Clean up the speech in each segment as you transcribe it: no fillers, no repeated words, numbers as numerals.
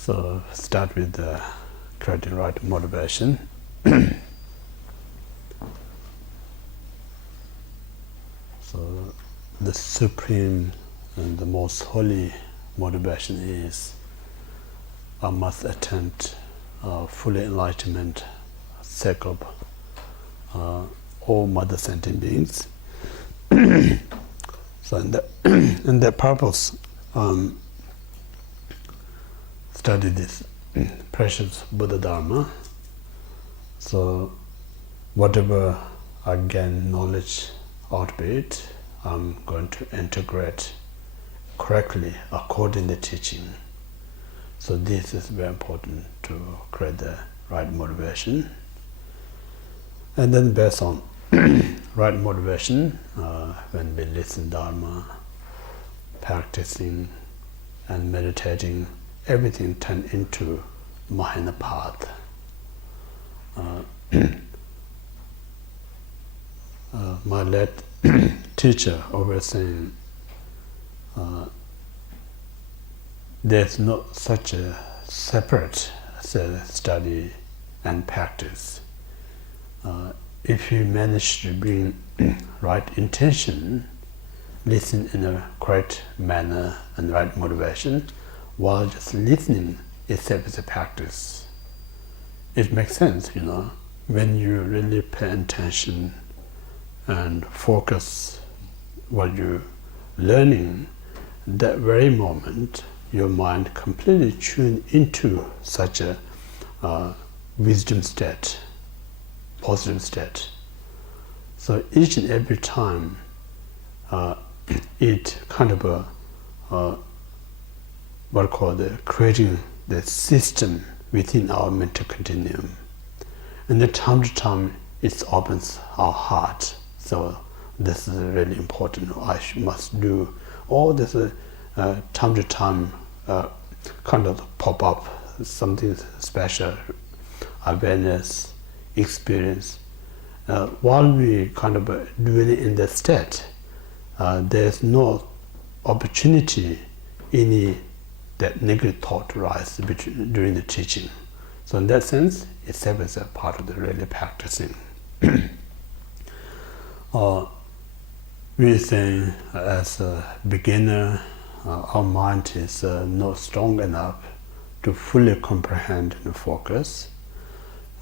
So start with creating right motivation. So the supreme and the most holy motivation is I must attempt full enlightenment, sake of all mother sentient beings. So in that purpose, study this precious Buddha Dharma. So whatever I gain knowledge out of it, I'm going to integrate correctly according to the teaching. So this is very important to create the right motivation. And then based on right motivation, when we listen Dharma, practicing and meditating, everything turns into Mahayana path. My late teacher always saying, there's not such a separate study and practice. If you manage to bring right intention, listen in a correct manner and right motivation, while just listening itself is a practice. It makes sense, when you really pay attention and focus what you're learning, that very moment your mind completely tuned into such a wisdom state, positive state. So each and every time it kind of what I call creating the system within our mental continuum. And then time to time it opens our heart. So this is really important. I must do all this time to time kind of pop up something special, awareness, experience. While we kind of doing it in that state, there's no opportunity any that negative thought rise during the teaching. So in that sense, it serves as a part of the really practicing. We think as a beginner, our mind is not strong enough to fully comprehend and focus.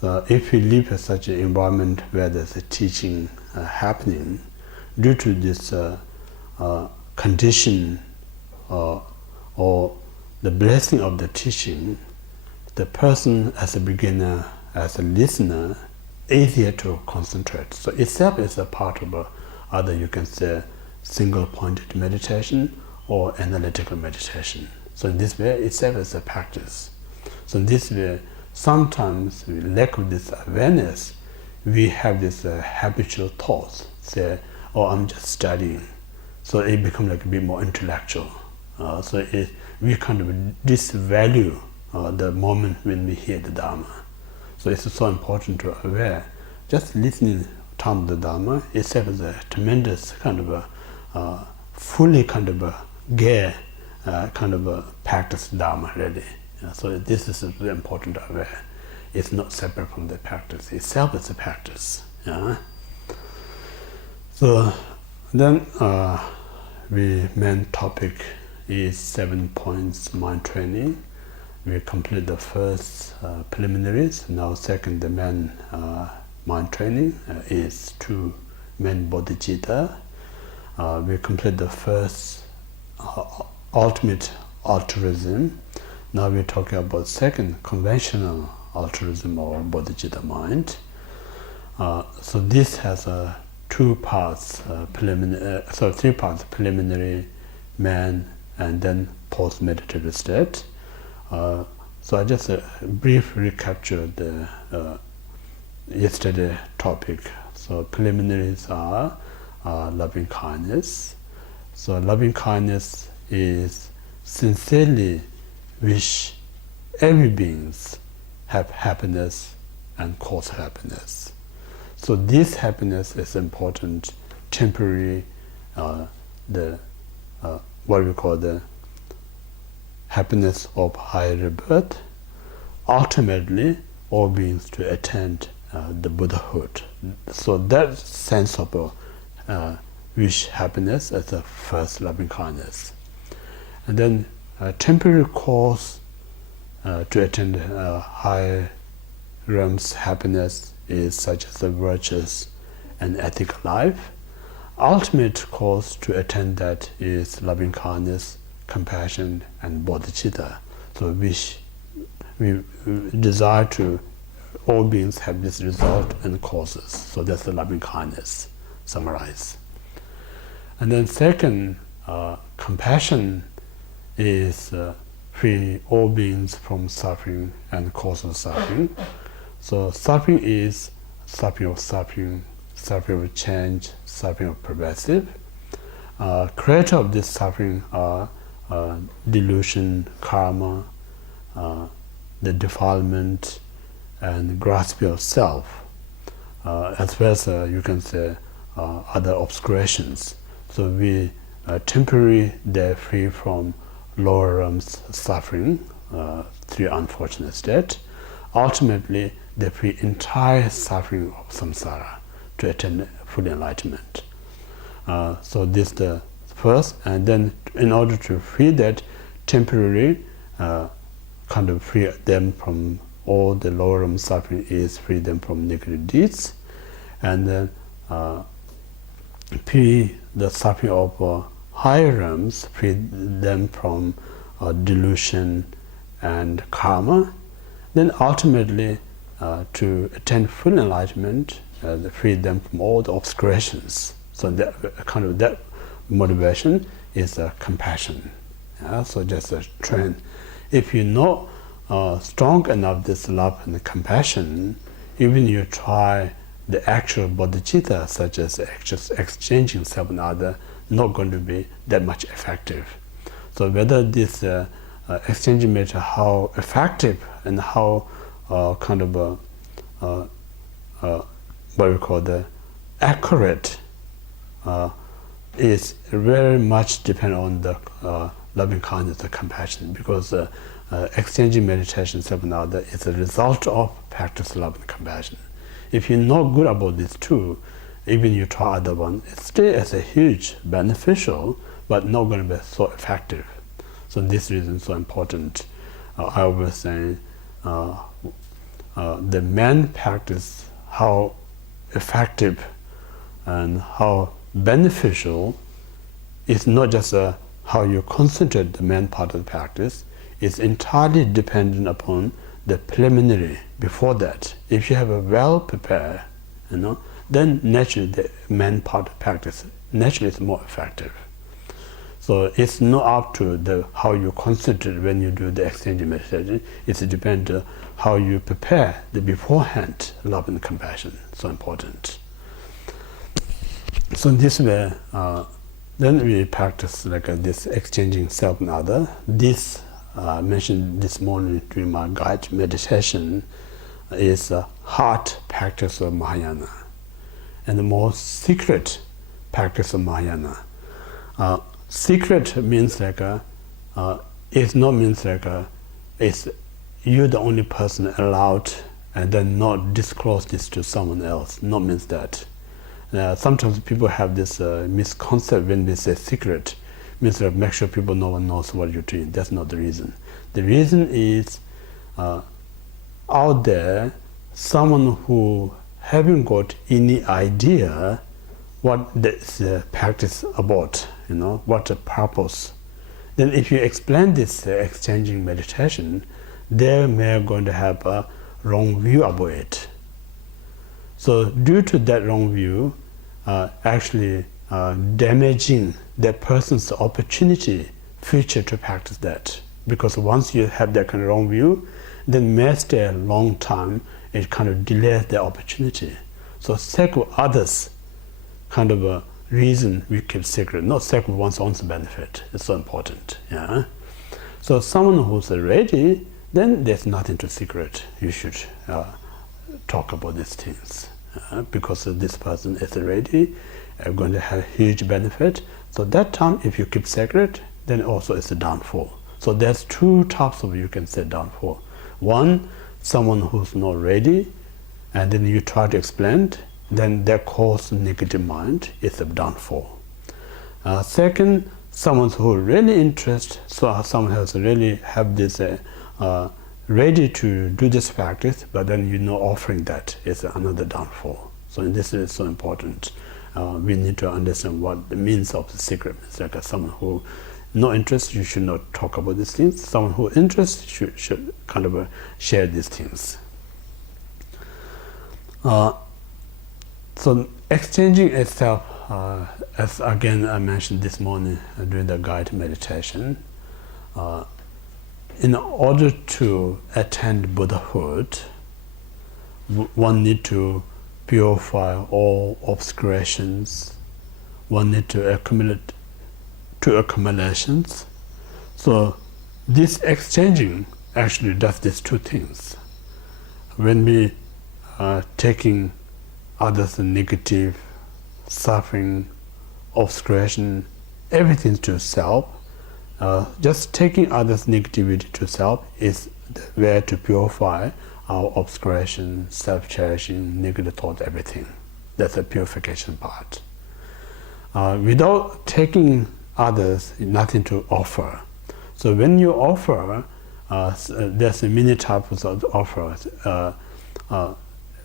If we live in such an environment where there's a teaching happening, due to this condition or the blessing of the teaching, the person as a beginner, as a listener, easier to concentrate. So itself is a part of either you can say single-pointed meditation or analytical meditation. So in this way, itself is a practice. So in this way, sometimes we lack of this awareness, we have this habitual thoughts, say, oh, I'm just studying. So it becomes like a bit more intellectual. We kind of disvalue the moment when we hear the Dharma. So it's so important to aware. Just listening to the Dharma itself is a tremendous kind of a fully kind of a gear kind of a practice Dharma really. So this is very important to aware. It's not separate from the practice. Itself is a practice. So then we main topic is 7 points mind training. We complete the first preliminaries. Now second, the main mind training is 2 main bodhicitta. We complete the first ultimate altruism. Now we're talking about second, conventional altruism or bodhicitta mind. So this has 2 parts, 3 parts: preliminary, main, and then post-meditative state. So I just brief recapture the yesterday topic. So preliminaries are loving kindness. So loving kindness is sincerely wish every beings have happiness and cause happiness. So this happiness is important, temporary, what we call the happiness of higher rebirth, ultimately all beings to attain the Buddhahood. So that sense of wish happiness as the first loving kindness. And then temporary cause to attain higher realms happiness is such as the virtuous and ethical life. Ultimate cause to attain that is loving kindness, compassion, and bodhicitta. So we desire to all beings have this result and causes. So that's the loving kindness, summarize. And then second, compassion is free all beings from suffering and cause of suffering. So suffering is suffering of suffering, suffering of change, suffering of pervasive. Creator of this suffering are delusion, karma, the defilement, and grasping of self, as well as you can say other obscurations. So we temporarily they're free from lower realms suffering through unfortunate state. Ultimately, they free entire suffering of samsara to attain full enlightenment. So this is the first, and then in order to free that, temporarily kind of free them from all the lower realm suffering is free them from negative deeds, and then free the suffering of higher realms, free them from delusion and karma. Then ultimately, to attain full enlightenment, free them from all the obscurations. So that kind of that motivation is compassion. Yeah? So just a trend. If you know strong enough this love and compassion, even you try the actual bodhicitta, such as exchanging self and other, not going to be that much effective. So whether this exchanging matter how effective and how kind of what we call the accurate is very much depend on the loving kindness and compassion, because exchanging meditation self and other is a result of practice love and compassion. If you're not good about these two, even you try other one, it still is a huge beneficial, but not going to be so effective. So this reason is so important. I always say the main practice, how effective and how beneficial, is not just how you concentrate the main part of the practice. It's entirely dependent upon the preliminary before that. If you have a well prepared, then naturally the main part of practice naturally is more effective. So it's not up to how you concentrate when you do the exchanging meditation. It depends on how you prepare the beforehand love and compassion. So important. So this way, then we practice like this exchanging self and other. This mentioned this morning during my guide meditation is a heart practice of Mahayana, and the more secret practice of Mahayana. Secret means like it's not means like it's you're the only person allowed, and then not disclose this to someone else. Not means that. Sometimes people have this misconception when they say secret, means like make sure people no one knows what you're doing. That's not the reason. The reason is out there, someone who haven't got any idea what this practice about, what the purpose. Then if you explain this exchanging meditation, they may going to have a wrong view about it. So due to that wrong view, actually damaging that person's opportunity future to practice that. Because once you have that kind of wrong view, then may stay a long time, it kind of delays the opportunity. So sake of others kind of a reason we keep secret, not sake of one's own benefit. It's so important. Yeah. So someone who's ready, then there's nothing to secret. You should talk about these things because this person is ready, going to have huge benefit. So that time, if you keep secret, then also it's a downfall. So there's two types of you can set down for. One, someone who's not ready, and then you try to explain, then that cause negative mind is a downfall. Second, someone who really interested, so someone who's really have this ready to do this practice, but then you're not offering that is another downfall. So this is so important. We need to understand what the means of the secret. It's like someone who no interest, you should not talk about these things. Someone who interested should kind of share these things. So exchanging itself, as again I mentioned this morning during the guided meditation, in order to attain Buddhahood, one need to purify all obscurations. One need to accumulate two accumulations. So this exchanging actually does these two things. When we are taking others' negative, suffering, obscuration, everything to self, just taking others' negativity to self is the way to purify our obscuration, self-cherishing, negative thoughts, everything. That's the purification part. Without taking others, nothing to offer. So when you offer, there's many types of offers.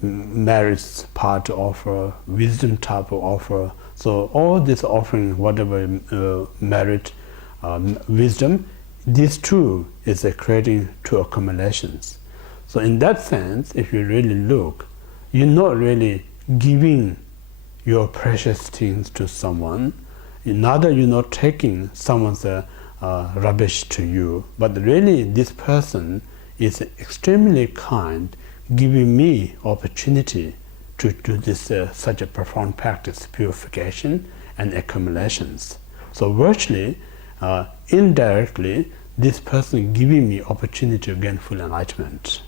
Merits part to offer, wisdom type of offer. So all this offering, whatever merit, wisdom, these two is creating two accumulations. So in that sense, if you really look, you're not really giving your precious things to someone. Neither you're not taking someone's rubbish to you, but really this person is extremely kind, giving me opportunity to do this such a profound practice, purification and accumulations. So virtually, indirectly, this person giving me opportunity to gain full enlightenment.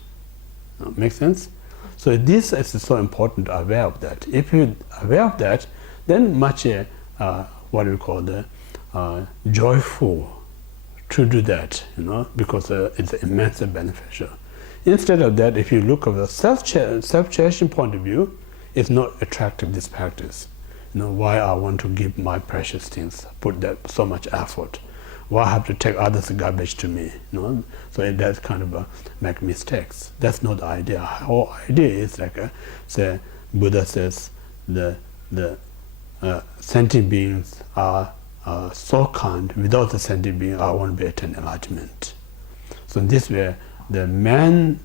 Make sense? So this is so important to aware of that. If you're aware of that, then much what we call the joyful to do that, because it's immensely beneficial. Instead of that, if you look at the self-cherishing point of view, it's not attractive, this practice. Why I want to give my precious things, put that so much effort. Why I have to take others' garbage to me? So that's kind of make mistakes. That's not the idea. Our idea is like, say, Buddha says, the sentient beings are so kind. Without the sentient being, I won't be attain enlightenment. So in this way, the main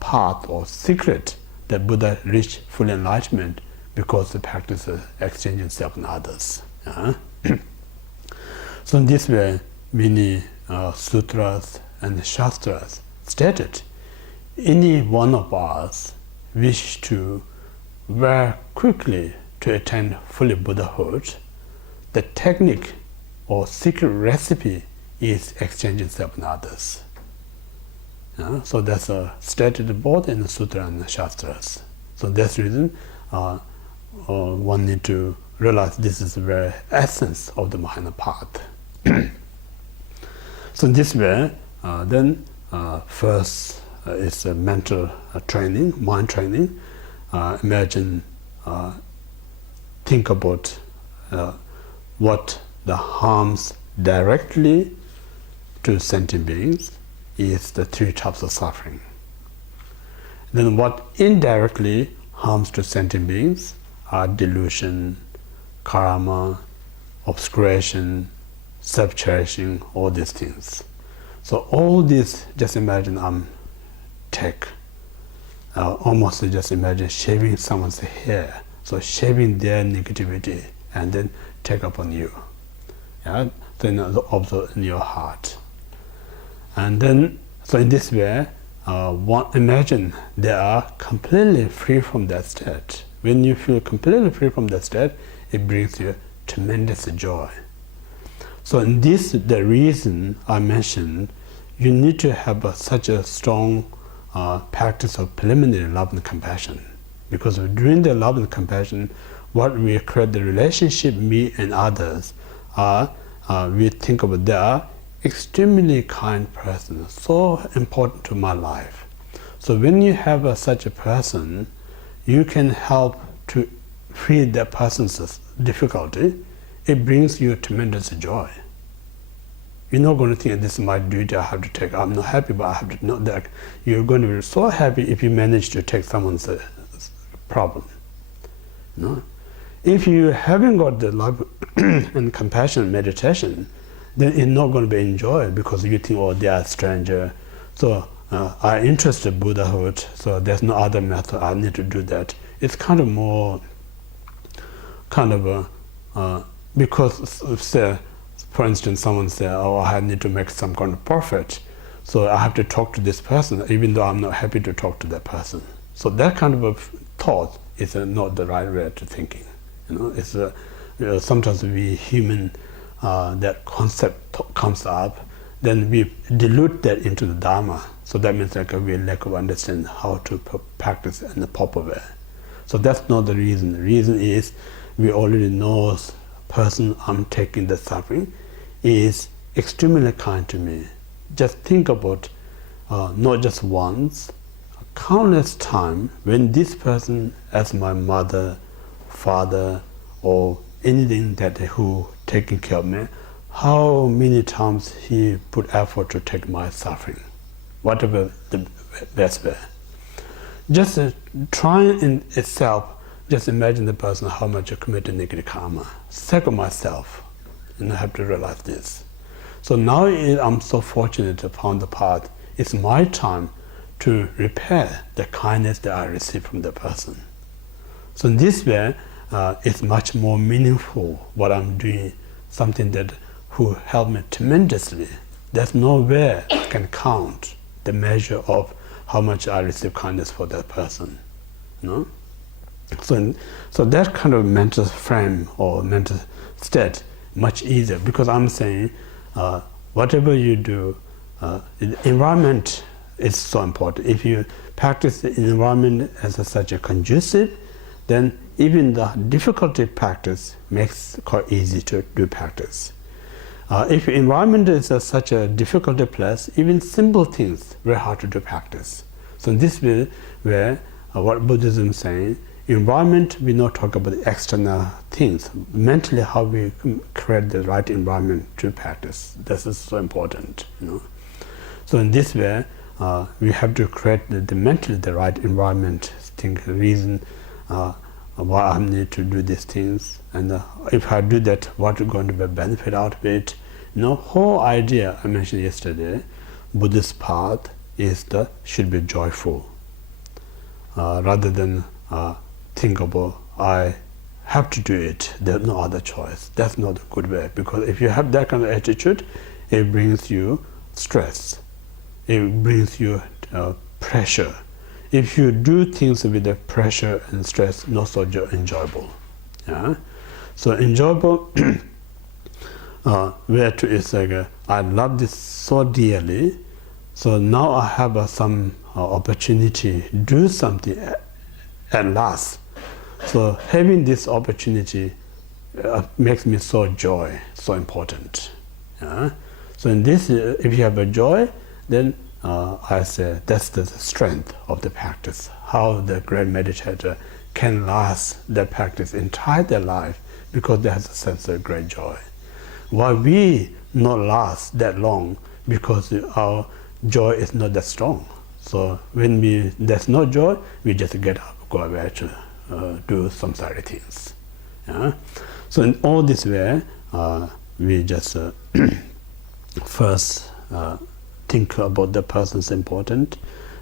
path or secret that Buddha reached full enlightenment because the practice of exchanging self and others. So in this way, many sutras and shastras stated, any one of us wish to very quickly to attain fully Buddhahood, the technique or secret recipe is exchanging self and others. So that's stated both in the sutra and the shastras. So that's the reason one need to realize this is the very essence of the Mahayana path. So in this way, then first is mental training, mind training. Imagine, think about what the harms directly to sentient beings is the three types of suffering. Then what indirectly harms to sentient beings are delusion, karma, obscuration, self-cherishing, all these things. So all this, just imagine almost just imagine shaving someone's hair. So shaving their negativity and then take upon you. Then observe in your heart. And then, so in this way, imagine they are completely free from that state. When you feel completely free from that state, it brings you tremendous joy. So in this, the reason I mentioned, you need to have such a strong practice of preliminary love and compassion. Because during the love and compassion, what we create the relationship, me and others, we think about they are extremely kind person, so important to my life. So when you have such a person, you can help to free that person's difficulty. It brings you tremendous joy. You're not going to think this is my duty, I have to take, I'm not happy, but I have to know that. You're going to be so happy if you manage to take someone's problem. No? If you haven't got the love and compassion meditation, then it's not going to be enjoyed because you think, oh, they are a stranger. So I interested in Buddhahood, so there's no other method, I need to do that. It's kind of more, because say, for instance, someone says, oh, I need to make some kind of profit, so I have to talk to this person, even though I'm not happy to talk to that person. So that kind of a thought is not the right way to thinking. It's sometimes we human, that concept comes up, then we dilute that into the Dharma. So that means like we lack of understanding how to practice in the proper way. So that's not the reason. The reason is we already know person I'm taking the suffering is extremely kind to me. Just think about not just once, countless times when this person as my mother, father, or anything that who taking care of me, how many times he put effort to take my suffering, whatever the best way. Just trying in itself, just imagine the person how much I committed negative karma. Second myself, and I have to realize this. So now I'm so fortunate to find the path. It's my time to repair the kindness that I received from the person. So in this way, it's much more meaningful what I'm doing, something that who helped me tremendously. There's no way I can count the measure of how much I receive kindness for that person. No? So that kind of mental frame or mental state much easier, because I'm saying whatever you do, the environment is so important. If you practice the environment as such a conducive, then even the difficulty practice makes it quite easy to do practice. If environment is such a difficult place, even simple things very hard to do practice. So in this way, where what Buddhism is saying, environment, we not talk about the external things. Mentally, how we create the right environment to practice. This is so important. So in this way, we have to create the mentally the right environment. Think, reason why I need to do these things, and if I do that, what is going to be benefit out of it. Whole idea I mentioned yesterday, Buddhist path is should be joyful, rather than think about I have to do it, there's no other choice. That's not a good way, because if you have that kind of attitude, it brings you stress, it brings you pressure. If you do things with the pressure and stress, not so enjoyable. Yeah? So enjoyable, where to is like, I love this so dearly, so now I have some opportunity to do something at last. So having this opportunity makes me so joy, so important. Yeah? So in this, if you have a joy, then I say that's the strength of the practice. How the great meditator can last their practice entire their life, because they have a sense of great joy. Why we not last that long, because our joy is not that strong. So when there's no joy, we just get up, go away to do some side things. Yeah? So in all this way, we just first think about the person's important,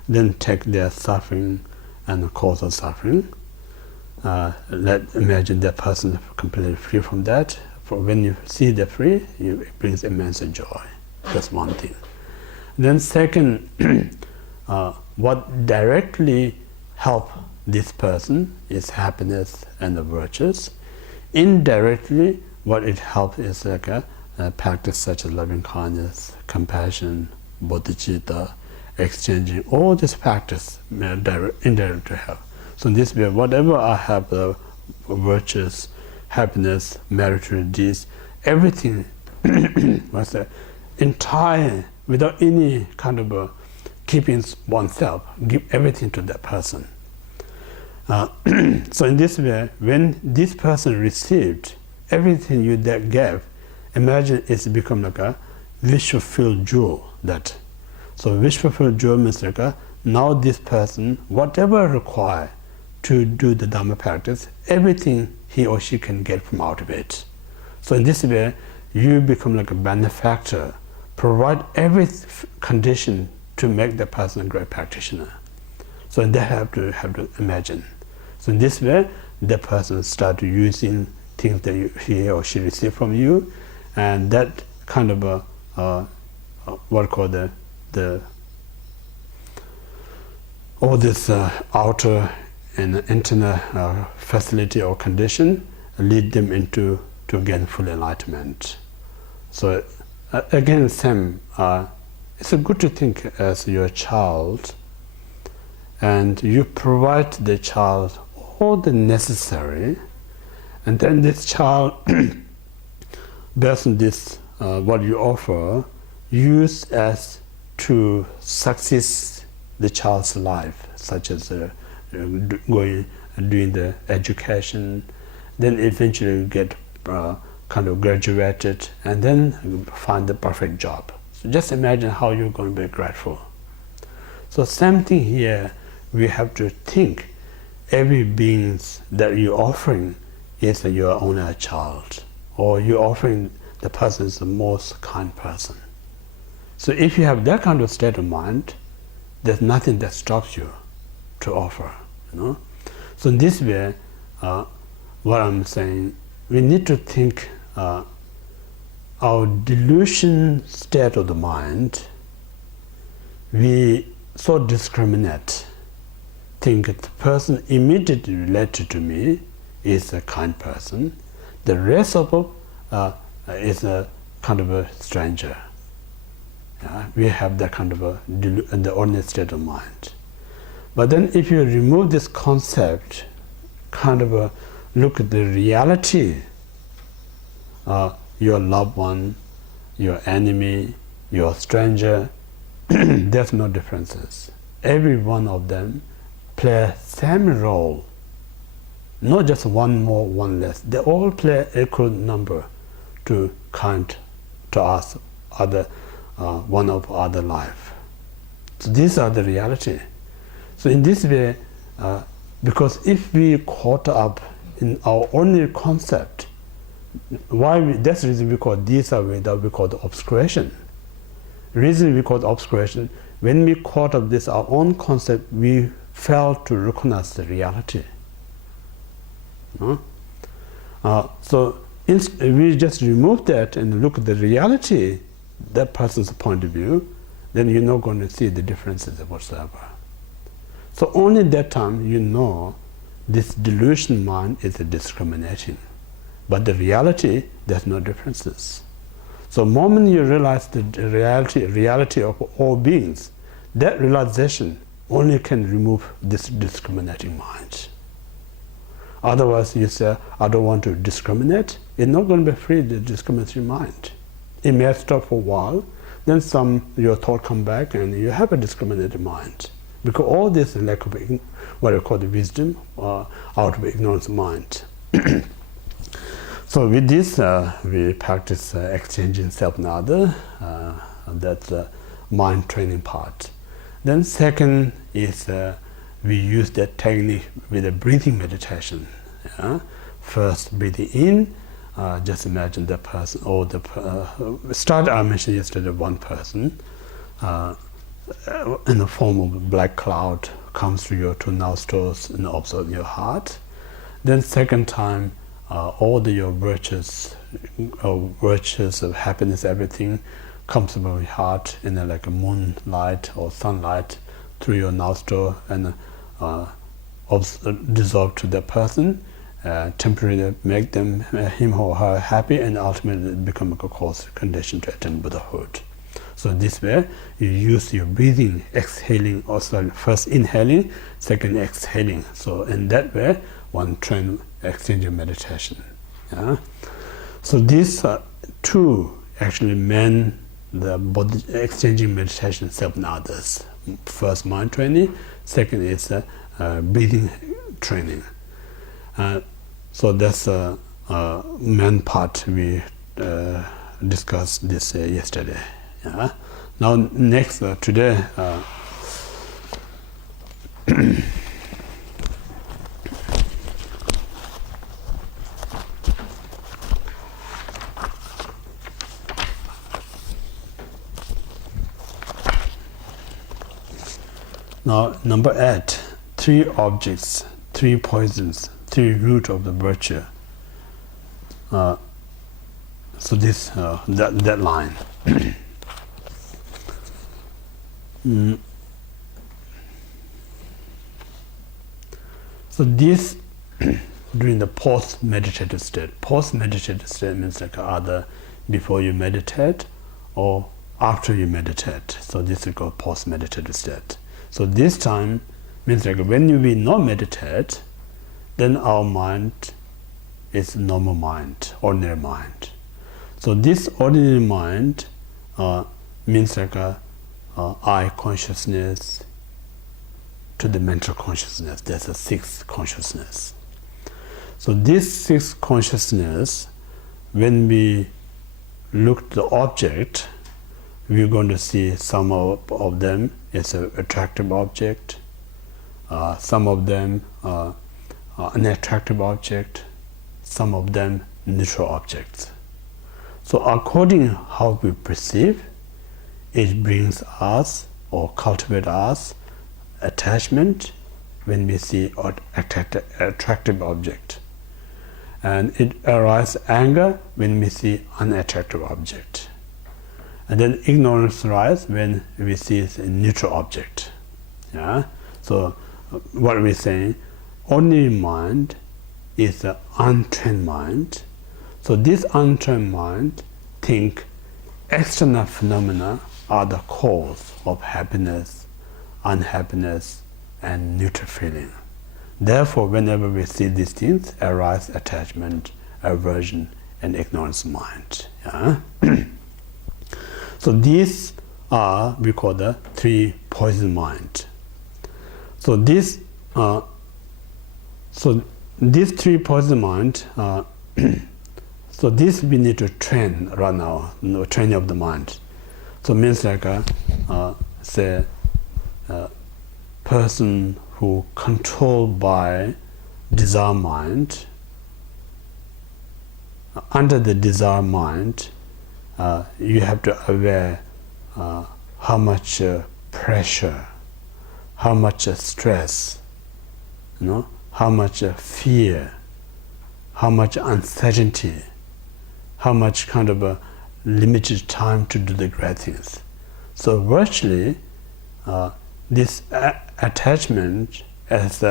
then take their suffering and the cause of suffering. Imagine that person completely free from that. For when you see they're free, it brings immense joy. That's one thing. Then second, what directly help this person is happiness and the virtues. Indirectly, what it helps is like a practice such as loving kindness, compassion, bodhicitta, exchanging, all this practice indirect to help. So in this way, whatever I have, virtues, happiness, meritorious deeds, everything entire, without any kind of keeping oneself, give everything to that person. So in this way, when this person received everything you that gave, imagine it's become like a wish-fulfilled jewel. That. So wish-fulfilled jewel means like now this person, whatever required to do the Dhamma practice, everything he or she can get from out of it. So in this way, you become like a benefactor, provide every condition to make the person a great practitioner. So they have to imagine. So in this way, the person start using things that he or she receive from you, and that kind of what called the all this outer and internal facility or condition lead them into to gain full enlightenment. So again, same. It's good to think as your child, and you provide the child all the necessary, and then this child, based on this, what you offer, use as to success the child's life, such as doing the education, then eventually get kind of graduated, and then find the perfect job. So just imagine how you're going to be grateful. So same thing here, we have to think every being that you're offering is your own child, or you're offering the person is the most kind person. So if you have that kind of state of mind, there's nothing that stops you to offer. So in this way, what I'm saying, we need to think our delusion state of the mind, we so discriminate, think the person immediately related to me is a kind person, the rest of them is a kind of a stranger. We have that kind of the ordinary state of mind. But then if you remove this concept, kind of look at the reality, your loved one, your enemy, your stranger, there's no differences. Every one of them play same role, not just one more, one less. They all play equal number to count to us one of other life. So these are the reality. So in this way, because if we caught up in our only concept, that's the reason we call these are that we call the obscuration. The reason we call the obscuration, when we caught up this our own concept, we fail to recognize the reality. So we just remove that and look at the reality, that person's point of view, then you're not going to see the differences whatsoever. So only that time you know this delusion mind is discriminating. But the reality, there's no differences. So the moment you realize the reality of all beings, that realization only can remove this discriminating mind. Otherwise you say, I don't want to discriminate, it's not going to be free, the discriminating mind. It may stop for a while, then your thought come back and you have a discriminating mind. Because all this is lack of what I call the wisdom, out of ignorance mind. So with this, we practice exchanging self and other. That's the mind training part. Then second is we use that technique with a breathing meditation. First breathing in, just imagine the person, or start I mentioned yesterday, one person in the form of a black cloud comes through your two nostrils and observe your heart. Then second time, all your virtues of happiness, everything comes from your heart in like a moonlight or sunlight through your nostril and dissolve to the person, temporarily make them, him or her, happy, and ultimately become a cause condition to attain Buddhahood. So this way, you use your breathing, exhaling, also first inhaling, second exhaling. So in that way, one train exchanging meditation. So these two actually main the body exchanging meditation, self and others. First, mind training. Second is breathing training. So that's the main part we discussed this yesterday. Yeah. Now next today. Now, number 8, 3 objects, 3 poisons, 3 root of the virtue. So this that line. So this during the post-meditative state. Post-meditative state means like either before you meditate or after you meditate. So this is called post-meditative state. So this time means like when we not meditate, then our mind is normal mind, ordinary mind. So this ordinary mind means like eye consciousness to the mental consciousness. There's a 6th consciousness. So this 6th consciousness, when we look at the object, we're going to see some of them is an attractive object, some of them unattractive object, some of them neutral objects. So according how we perceive, it brings us or cultivate us attachment when we see an attractive object, and it arises anger when we see unattractive object. And then ignorance arises when we see a neutral object. Yeah? So what we're saying, ordinary mind is an untrained mind. So this untrained mind think external phenomena are the cause of happiness, unhappiness, and neutral feeling. Therefore, whenever we see these things, arise attachment, aversion, and ignorance mind. Yeah? So these are, we call the 3 poison mind. So these 3 poison mind, so this we need to train right now, training of the mind. So means like say person who controlled by desire mind. Under the desire mind, you have to aware how much pressure, how much stress, how much fear, how much uncertainty, how much kind of a limited time to do the great things. So virtually, this attachment as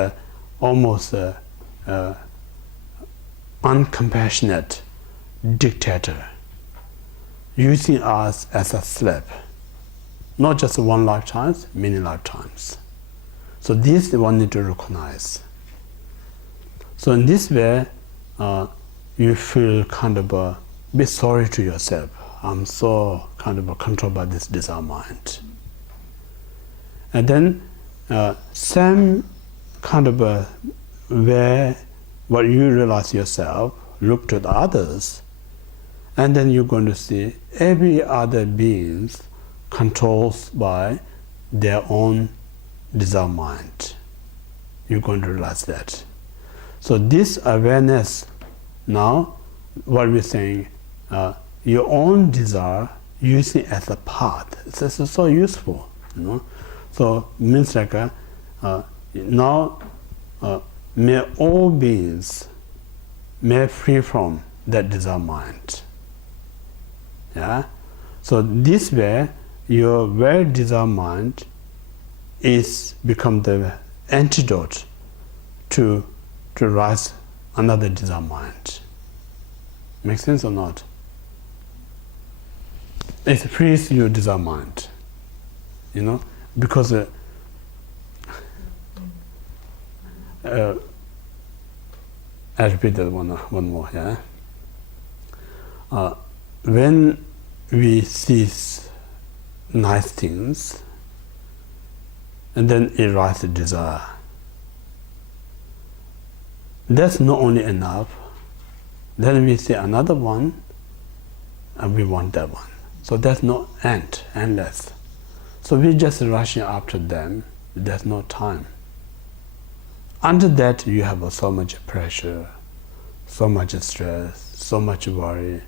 almost uncompassionate dictator, using us as a slave, not just one lifetime, many lifetimes. So this one need to recognize. So in this way, you feel kind of a bit sorry to yourself. I'm so kind of controlled by this desire mind. And then same kind of a way what you realize yourself, look to the others, and then you're going to see every other beings controlled by their own desire mind. You're going to realize that. So this awareness, now what we're saying, your own desire, using it as a path. This is so useful, So means like now may all beings may free from that desire mind. Yeah. So this way, your very desire mind is become the antidote to rise another desire mind. Make sense or not? It frees your desire mind, because I repeat that one more. Yeah. When we see nice things, and then it rises desire. That's not only enough. Then we see another one, and we want that one. So there's no endless. So we're just rushing after them. There's no time. Under that, you have so much pressure, so much stress, so much worry,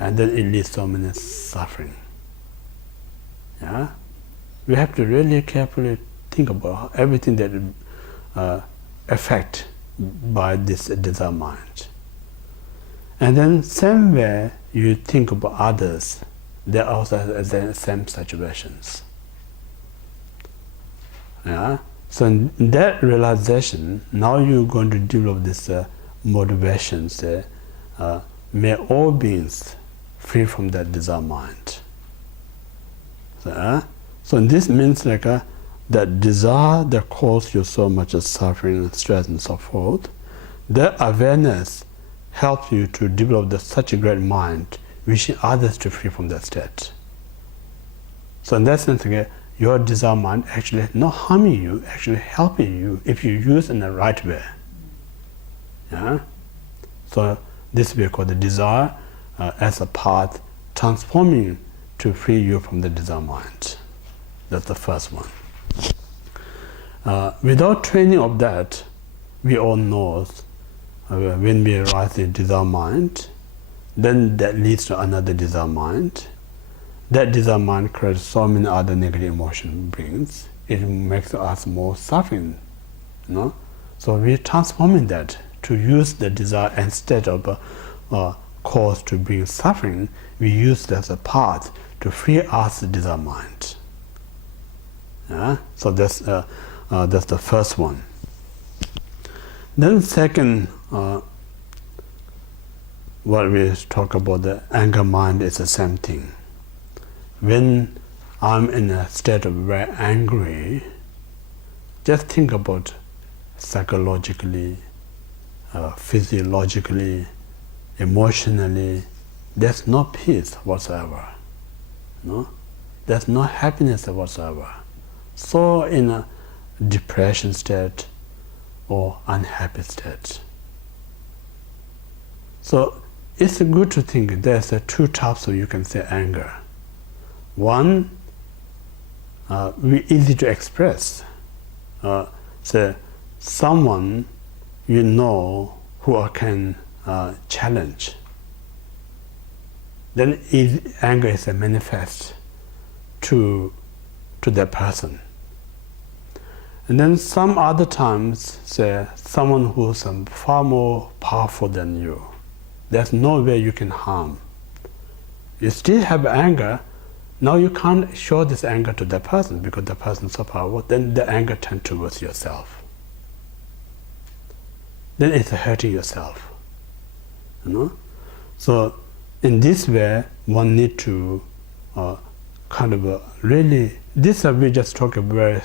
and then it leads to so many suffering. Yeah, we have to really carefully think about everything that affect by this desire mind. And then same way you think about others, they also have the same situations. Yeah. So in that realization, now you're going to develop this motivations. May all beings free from that desire mind. So this means like that desire that causes you so much suffering and stress and so forth, that awareness helps you to develop such a great mind, wishing others to free from that state. So in that sense, your desire mind actually not harming you, actually helping you if you use in the right way. Yeah? So this we call the desire as a path transforming to free you from the desire mind. That's the first one. Without training of that, we all know when we rise in desire mind, then that leads to another desire mind. That desire mind creates so many other negative emotion brings. It makes us more suffering. So we're transforming that to use the desire instead of cause to bring suffering. We use that as a path to free us the desire mind. Yeah? So that's the first one. Then second, what we talk about the anger mind is the same thing. When I'm in a state of very angry, just think about psychologically, physiologically, emotionally, there's no peace whatsoever. There's no happiness whatsoever. So in a depression state or unhappy state. So it's good to think there's two types of, you can say, anger. One, easy to express. Say someone you know who can challenge. Then anger is a manifest to that person. And then some other times, say someone who's far more powerful than you. There's no way you can harm. You still have anger. Now you can't show this anger to that person because the person is so powerful. Then the anger turns towards yourself. Then it's hurting yourself. So in this way, one need to really. This we just talk a very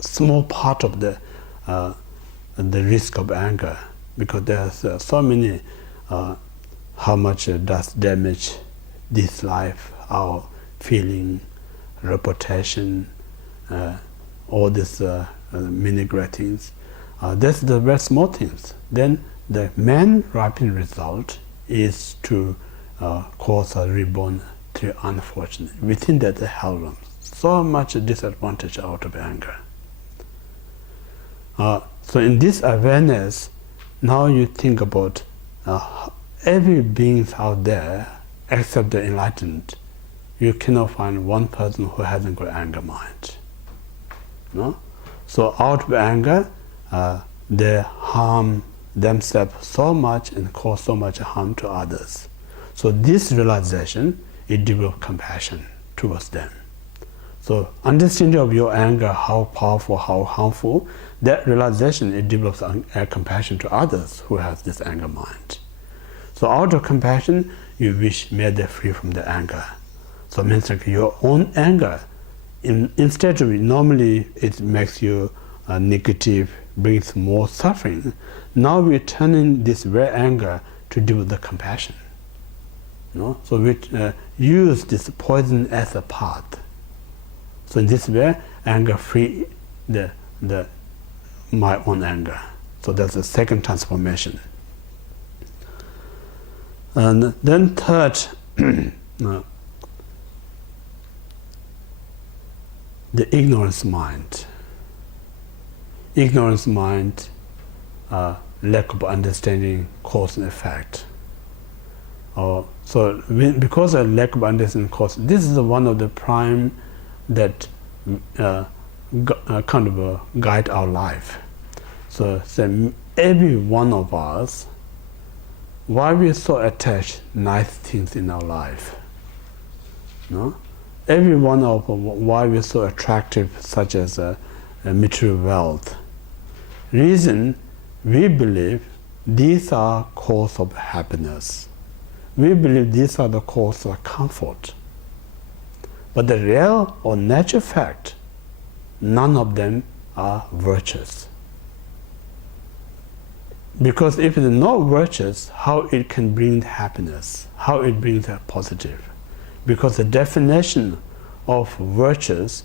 small part of the risk of anger, because there's so many how much does damage this life, our feeling, reputation, all these many great things. That's the very small things. Then the main ripening result is to cause a reborn through unfortunate. Within that the hell realm. So much disadvantage out of anger. So in this awareness, now you think about every being out there except the enlightened. You cannot find one person who hasn't got anger mind. So out of anger, they harm themselves so much and cause so much harm to others. So this realization, it develops compassion towards them. So understanding of your anger, how powerful, how harmful, that realization, it develops a compassion to others who have this anger mind. So out of compassion, you wish may they free from the anger. So it means like your own anger, instead of normally it makes you negative, brings more suffering. Now we're turning this very anger to do with the compassion. No? So we use this poison as a path. So in this way, anger free my own anger. So that's the second transformation. And then third, the ignorance mind. Ignorance mind, lack of understanding, cause and effect. So because of lack of understanding cause, this is one of the prime that kind of guide our life. So every one of us, why we so attach nice things in our life? No? Every one of why we're so attractive, such as material wealth. Reason, we believe these are cause of happiness. We believe these are the cause of comfort. But the real or natural fact, none of them are virtues. Because if it's not virtuous, how it can bring happiness? How it brings a positive? Because the definition of virtues,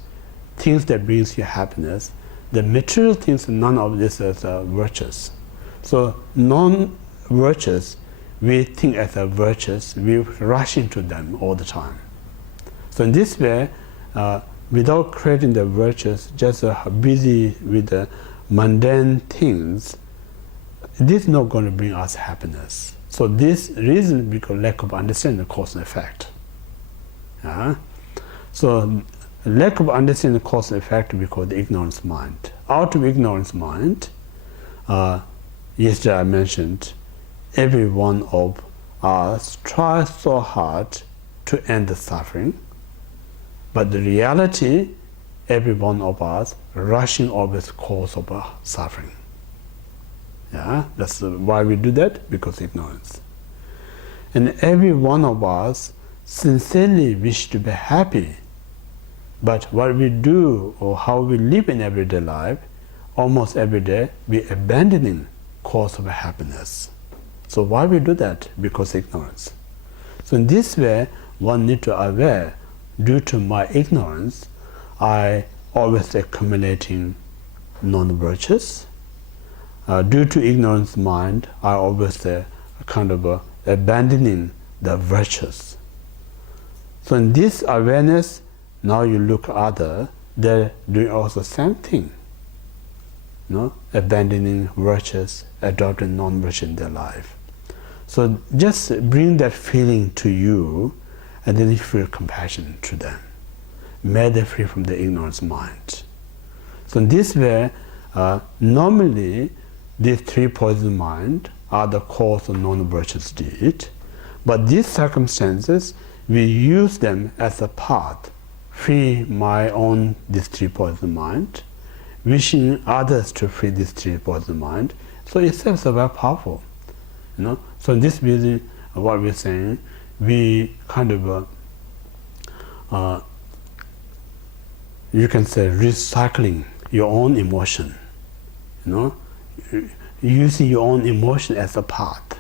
things that brings you happiness, the material things, none of this is virtuous. So non-virtuous, we think as a virtuous, we rush into them all the time. So in this way, without creating the virtues, just busy with the mundane things, this is not going to bring us happiness. So this reason, because lack of understanding the cause and effect. So lack of understanding the cause and effect because the ignorance mind. Out of ignorance mind, yesterday I mentioned, every one of us tries so hard to end the suffering, but the reality, every one of us rushing over the cause of suffering. That's why we do that, because ignorance. And every one of us sincerely wish to be happy, but what we do or how we live in everyday life, almost every day we abandoning cause of happiness. So why we do that? Because ignorance. So in this way, one need to aware, due to my ignorance, I always accumulating non-virtuous. Due to ignorance mind, I always kind of abandoning the virtues. So in this awareness, now you look at others, they're doing also the same thing. Abandoning virtues, adopting non-virtue in their life. So just bring that feeling to you, and then you feel compassion to them. May they free from the ignorance mind. So in this way, normally these three poison mind are the cause of non-virtuous deed, but these circumstances, we use them as a path, free my own these three poison mind, wishing others to free these three poison mind. So itself is very powerful. So in this reason, what we're saying, we kind of you can say recycling your own emotion, using your own emotion as a path.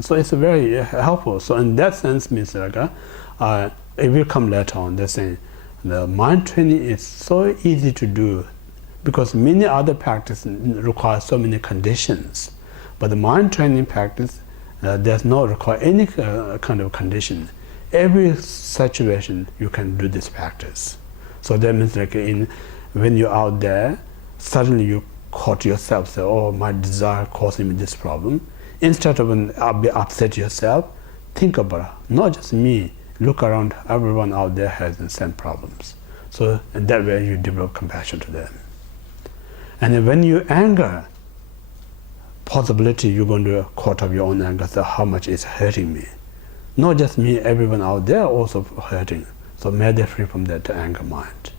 So it's very helpful. So in that sense, means like it will come later on. They're saying the mind training is so easy to do because many other practices require so many conditions. But the mind training practice does not require any kind of condition. Every situation you can do this practice. So that means like when you're out there, suddenly you caught yourself, say, oh, my desire causing me this problem. Instead of be upset yourself, think about not just me, look around, everyone out there has the same problems. So in that way you develop compassion to them. And then when you anger, possibility you're going to caught up your own anger, so how much is hurting me. Not just me, everyone out there also hurting. So may they free from that anger mind.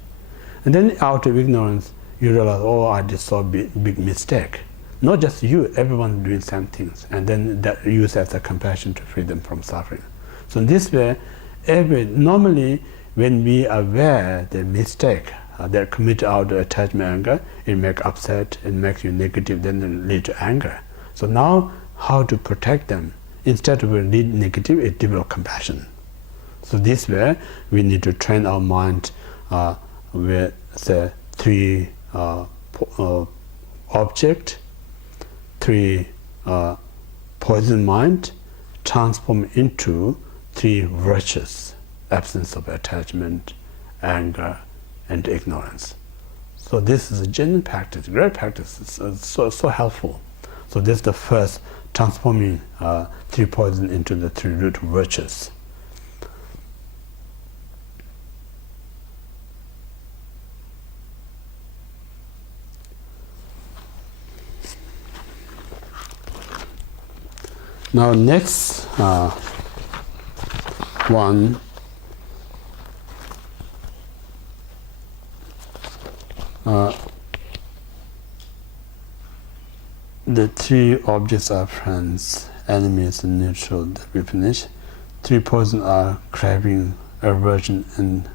And then out of ignorance, you realize, oh, I did so big mistake. Not just you, everyone doing same things. And then that use as a compassion to free them from suffering. So in this way, normally when we are aware the mistake that commit out of attachment anger, it make upset, it makes you negative, then it lead to anger. So now how to protect them? instead of lead negative, it develop compassion. So this way, we need to train our mind with the three object, three poison mind, transform into three virtues: absence of attachment, anger, and ignorance. So this is a genuine practice, great practice. It's so helpful. So this is the first, transforming three poison into the three root virtues. Now next one, the three objects are friends, enemies, and neutral that we finish. Three poison are craving, aversion, and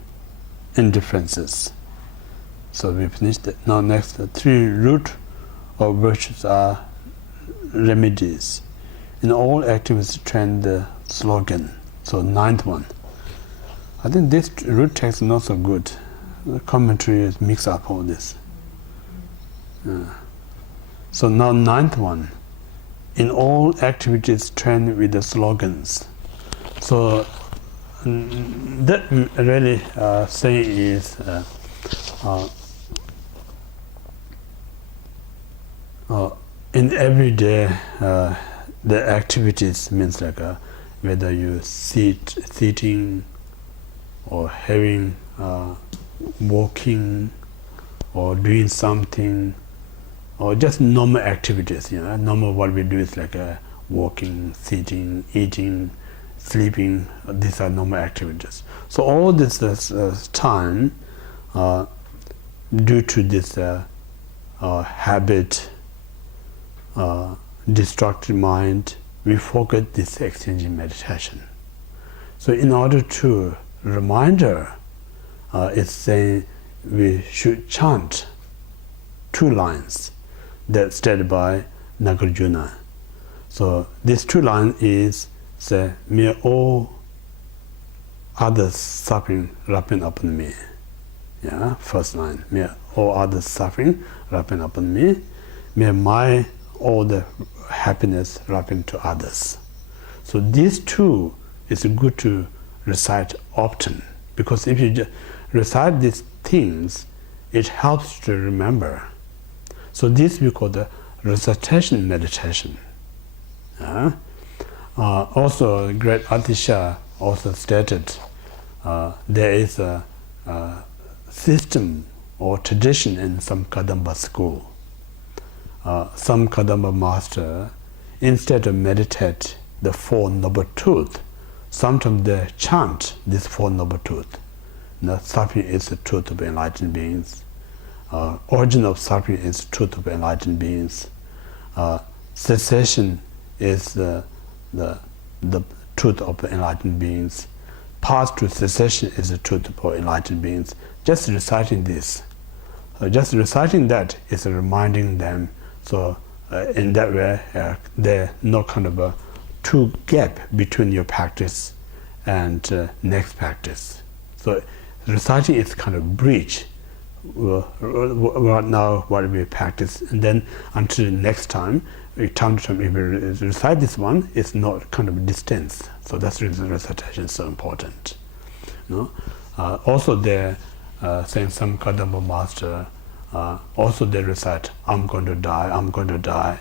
indifferences. So we finished that. Now next, the three root of virtues are remedies. In all activities, train the slogan. So ninth one. I think this root text is not so good. The commentary is mixed up all this. So now ninth one. In all activities, train with the slogans. So that really saying is in everyday the activities means like whether you sitting or having walking or doing something or just normal activities, normal what we do is like walking, sitting, eating, sleeping. These are normal activities. So all this time due to this habit, distracted mind, we forget this exchanging meditation. So in order to reminder, it's saying we should chant 2 lines that stated by Nagarjuna. So this 2 lines is say, may all others suffering ripen upon me. First line, may all others suffering ripen upon me. May all the happiness ripen to others. So these 2 is good to recite often, because if you just recite these things, it helps to remember. So this we call the recitation meditation. Also, great Atisha also stated there is a system or tradition in some Kadamba school. Some Kadamba master, instead of meditate the 4 noble truths, sometimes they chant this 4 noble truths. Suffering is the truth of enlightened beings. Origin of suffering is the truth of enlightened beings. Cessation is the truth of enlightened beings. Path to cessation is the truth of enlightened beings. Just reciting this, just reciting that is reminding them. So in that way, there's no kind of a 2 gap between your practice and next practice. So reciting is kind of bridge. Right now, what we practice, and then until next time, time to time, if we recite this one, it's not kind of distance. So that's the reason recitation is so important. Also, they're saying some Kadamba master. Also they recite, I'm going to die, I'm going to die.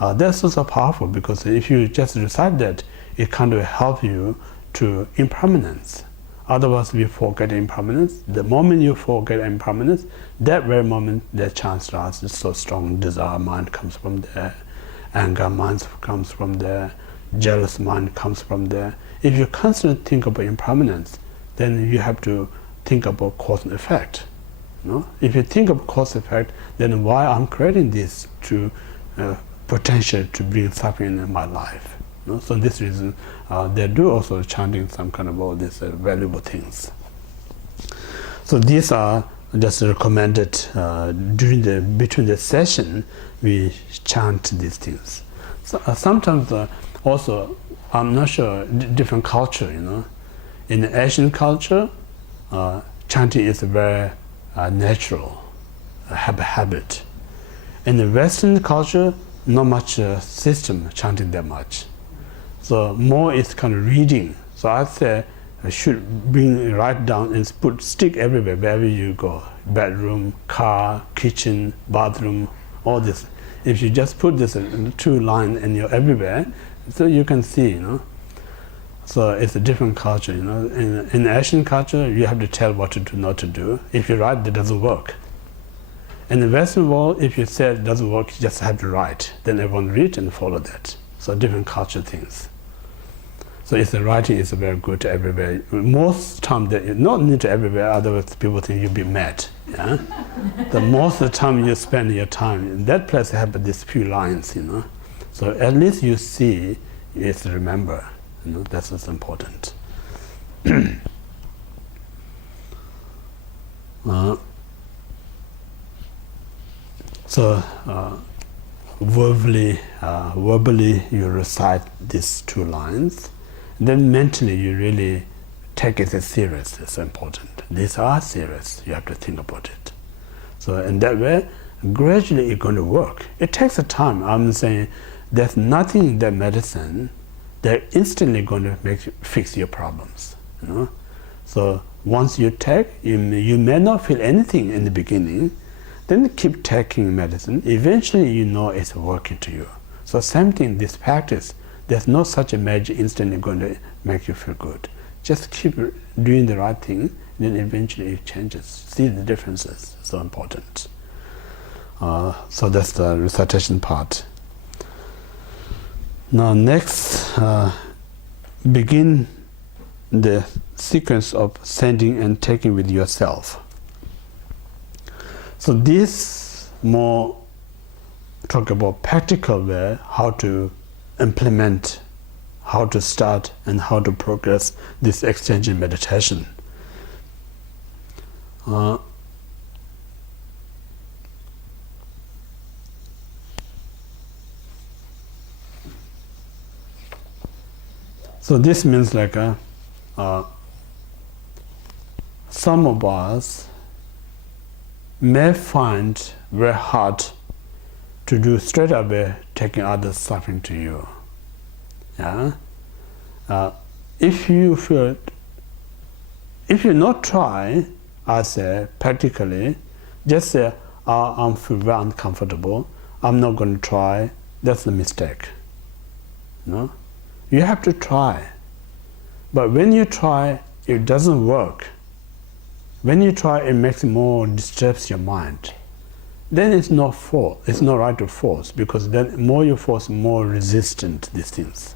That's also powerful, because if you just recite that, it kind of helps you to impermanence. Otherwise we forget impermanence. The moment you forget impermanence, that very moment the chance starts. It's so strong. Desire mind comes from there, anger mind comes from there, jealous mind comes from there. If you constantly think about impermanence, then you have to think about cause and effect. If you think of cause effect, then why I'm creating this to potential to bring suffering in my life. So this reason they do also chanting some kind of all these valuable things. So these are just recommended between the session we chant these things. So, sometimes also I'm not sure, different culture, In the Asian culture, chanting is a very natural habit. In the Western culture, not much system chanting that much. So more is kind of reading. So I say I should write down and stick everywhere, wherever you go. Bedroom, car, kitchen, bathroom, all this. If you just put this in 2 lines and you're everywhere, so you can see, So it's a different culture, In Asian culture, you have to tell what to do, not to do. If you write, that doesn't work. In the Western world, if you say it doesn't work, you just have to write. Then everyone read and follow that. So different culture things. So the writing is very good everywhere. Most time, not need to everywhere, otherwise people think you'll be mad. Yeah? The most of the time you spend your time in that place, have these few lines, So at least you see, is remember. That's what's important. Verbally you recite these 2 lines. Then mentally you really take it as serious. It's important. These are serious. You have to think about it. So in that way, gradually it's going to work. It takes a time. I'm saying there's nothing in that medicine that instantly going to fix your problems. So once you take, you may not feel anything in the beginning. Then keep taking medicine. Eventually it's working to you. So same thing, this practice. There's no such a magic instantly going to make you feel good. Just keep doing the right thing, then eventually it changes. See the differences. So important. So that's the recitation part. Now next, begin the sequence of sending and taking with yourself. So this more talk about practical way, how to implement, how to start, and how to progress this exchanging meditation. So this means some of us may find very hard to do straight away taking others' suffering to you. Yeah? If you not try, I say practically, just say, I'm feel very uncomfortable, I'm not going to try, that's the mistake. You have to try. But when you try, it doesn't work. When you try, it disturbs your mind. Then it's not right to force, because then more you force, more resistant these things.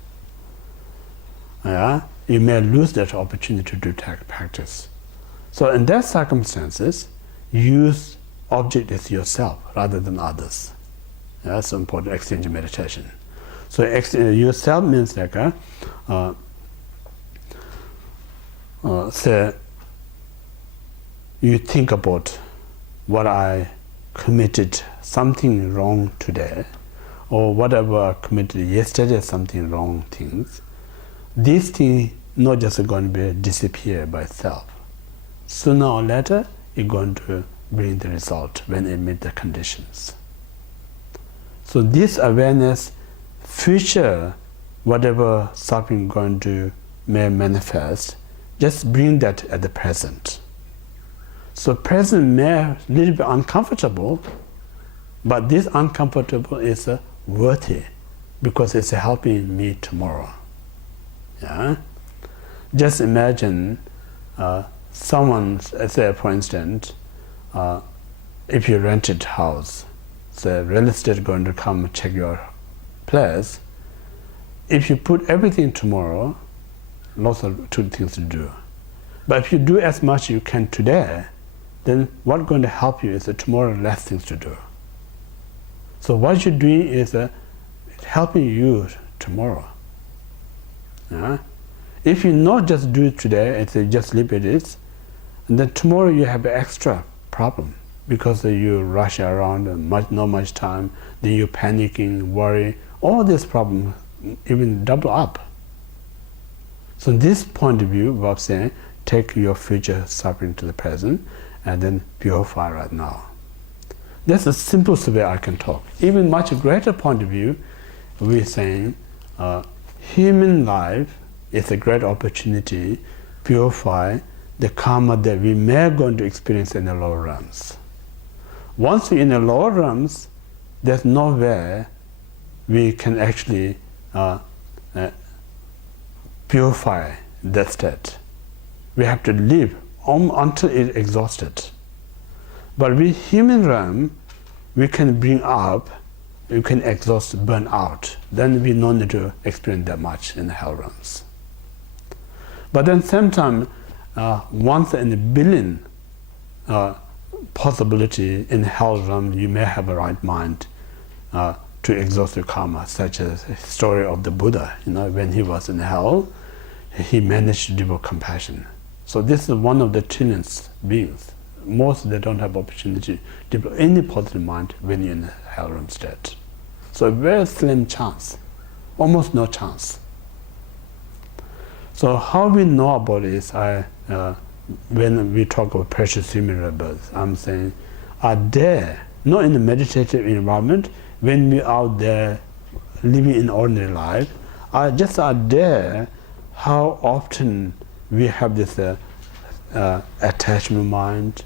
Yeah? You may lose that opportunity to do practice. So in that circumstances, use object as yourself rather than others. Yeah, that's important, exchange meditation. So yourself means say you think about what I committed something wrong today, or whatever I committed yesterday, something wrong things. These things not just going to disappear by itself. Sooner or later, it's going to bring the result when it meets the conditions. So this awareness, future, whatever suffering going to may manifest, just bring that at the present. So present may a little bit uncomfortable, but this uncomfortable is worthy because it's helping me tomorrow. Yeah? Just imagine someone, say for instance, if you rented house, the real estate going to come check your place. If you put everything tomorrow, lots of two things to do. But if you do as much as you can today, then what's going to help you is that tomorrow less things to do. So what you're doing is helping you tomorrow. Yeah? If you not just do it today and say just leave it is, and then tomorrow you have an extra problem because you rush around and not much time, then you're panicking, worry, all these problems even double up. So this point of view of saying, take your future suffering to the present and then purify right now. That's the simplest way I can talk. Even much greater point of view, we're saying human life is a great opportunity to purify the karma that we may going to experience in the lower realms. Once we're in the lower realms, there's nowhere we can actually purify that state. We have to live until it's exhausted. But with human realm, we can bring up, we can exhaust, burn out. Then we don't need to experience that much in the hell realms. But then same time, once in a billion possibility in the hell realm, you may have a right mind to exhaust your karma, such as the story of the Buddha. When he was in hell, he managed to develop compassion. So this is one of the trillions beings. Most they don't have opportunity to develop any positive mind when you're in the hell realm state. So a very slim chance, almost no chance. So how we know about this, when we talk about precious human rebirths, I'm saying, are there, not in the meditative environment, when we're out there living in ordinary life, are there how often we have this attachment mind,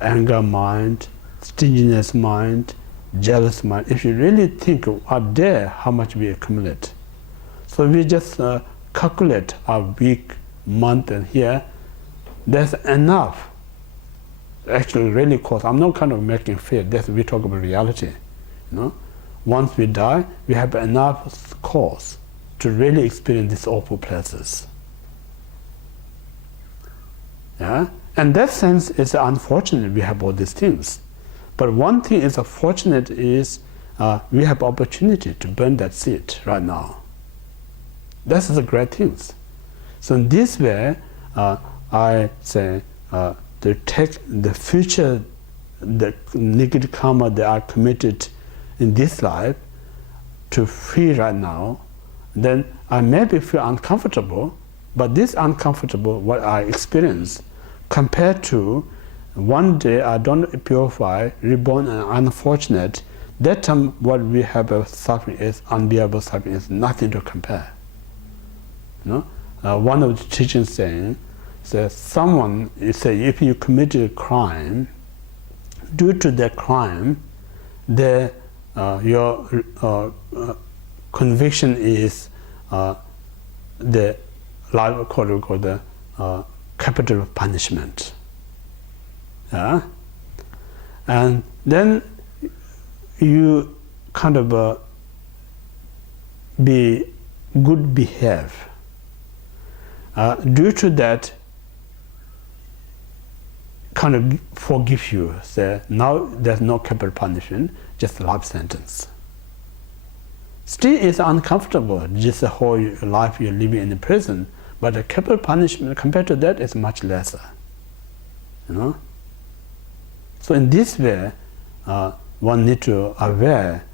anger mind, stinginess mind, jealous mind. If you really think, are there how much we accumulate? So we just calculate our week, month, and here, there's enough. Actually, really close. I'm not kind of making fear. We talk about reality. Once we die, we have enough cause to really experience these awful places. Yeah? And that sense is unfortunate we have all these things. But one thing is fortunate is we have opportunity to burn that seed right now. That's the great things. So in this way, I say to take the future, the negative karma that I committed in this life to free right now, then I maybe feel uncomfortable, but this uncomfortable, what I experience, compared to one day I don't purify, reborn and unfortunate, that time what we have of suffering is unbearable suffering, is nothing to compare. One of the teachings saying, someone, if you committed a crime, due to that crime, your conviction is the life called the capital punishment. Yeah? And then you kind of be good behave. Due to that, kind of forgive you. Say, now there's no capital punishment, just life sentence. Still it's uncomfortable, just the whole life you're living in the prison, but the capital punishment compared to that is much lesser. So in this way, one need to aware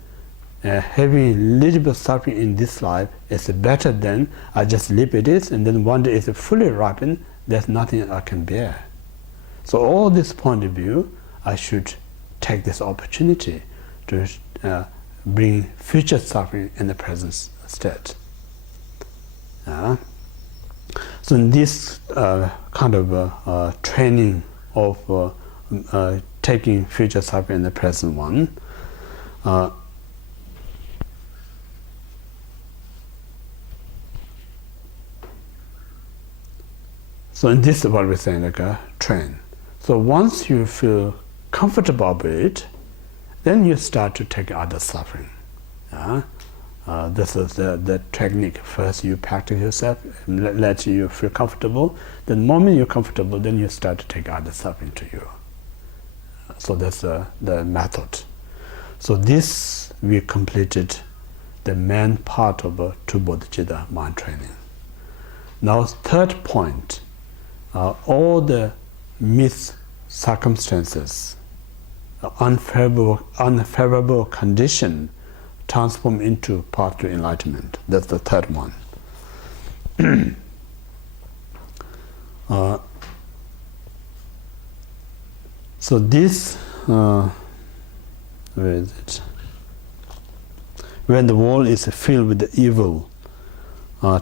having a little bit of suffering in this life is better than I just live it is, and then one day it's fully ripened, there's nothing I can bear. So all this point of view, I should take this opportunity to bring future suffering in the present state. So in this kind of training of taking future suffering in the present one, so in this is what we're saying, like a train. So once you feel comfortable with it, then you start to take other suffering. This is the technique. First you practice yourself, let you feel comfortable. The moment you're comfortable, then you start to take other suffering to you. So that's the method. So this, we completed the main part of two bodhicitta mind training. Now third point, all the missed circumstances, unfavorable condition transform into path to enlightenment. That's the third one. So this, where is it? When the world is filled with the evil,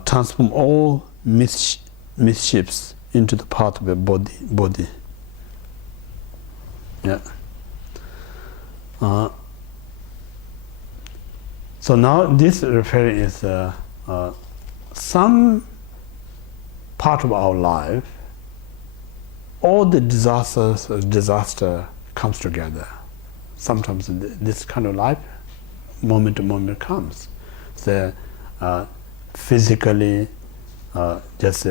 transform all mischiefs into the part of a body. Yeah. So now this referring is some part of our life, all the disaster comes together. Sometimes this kind of life, moment to moment comes. So physically, just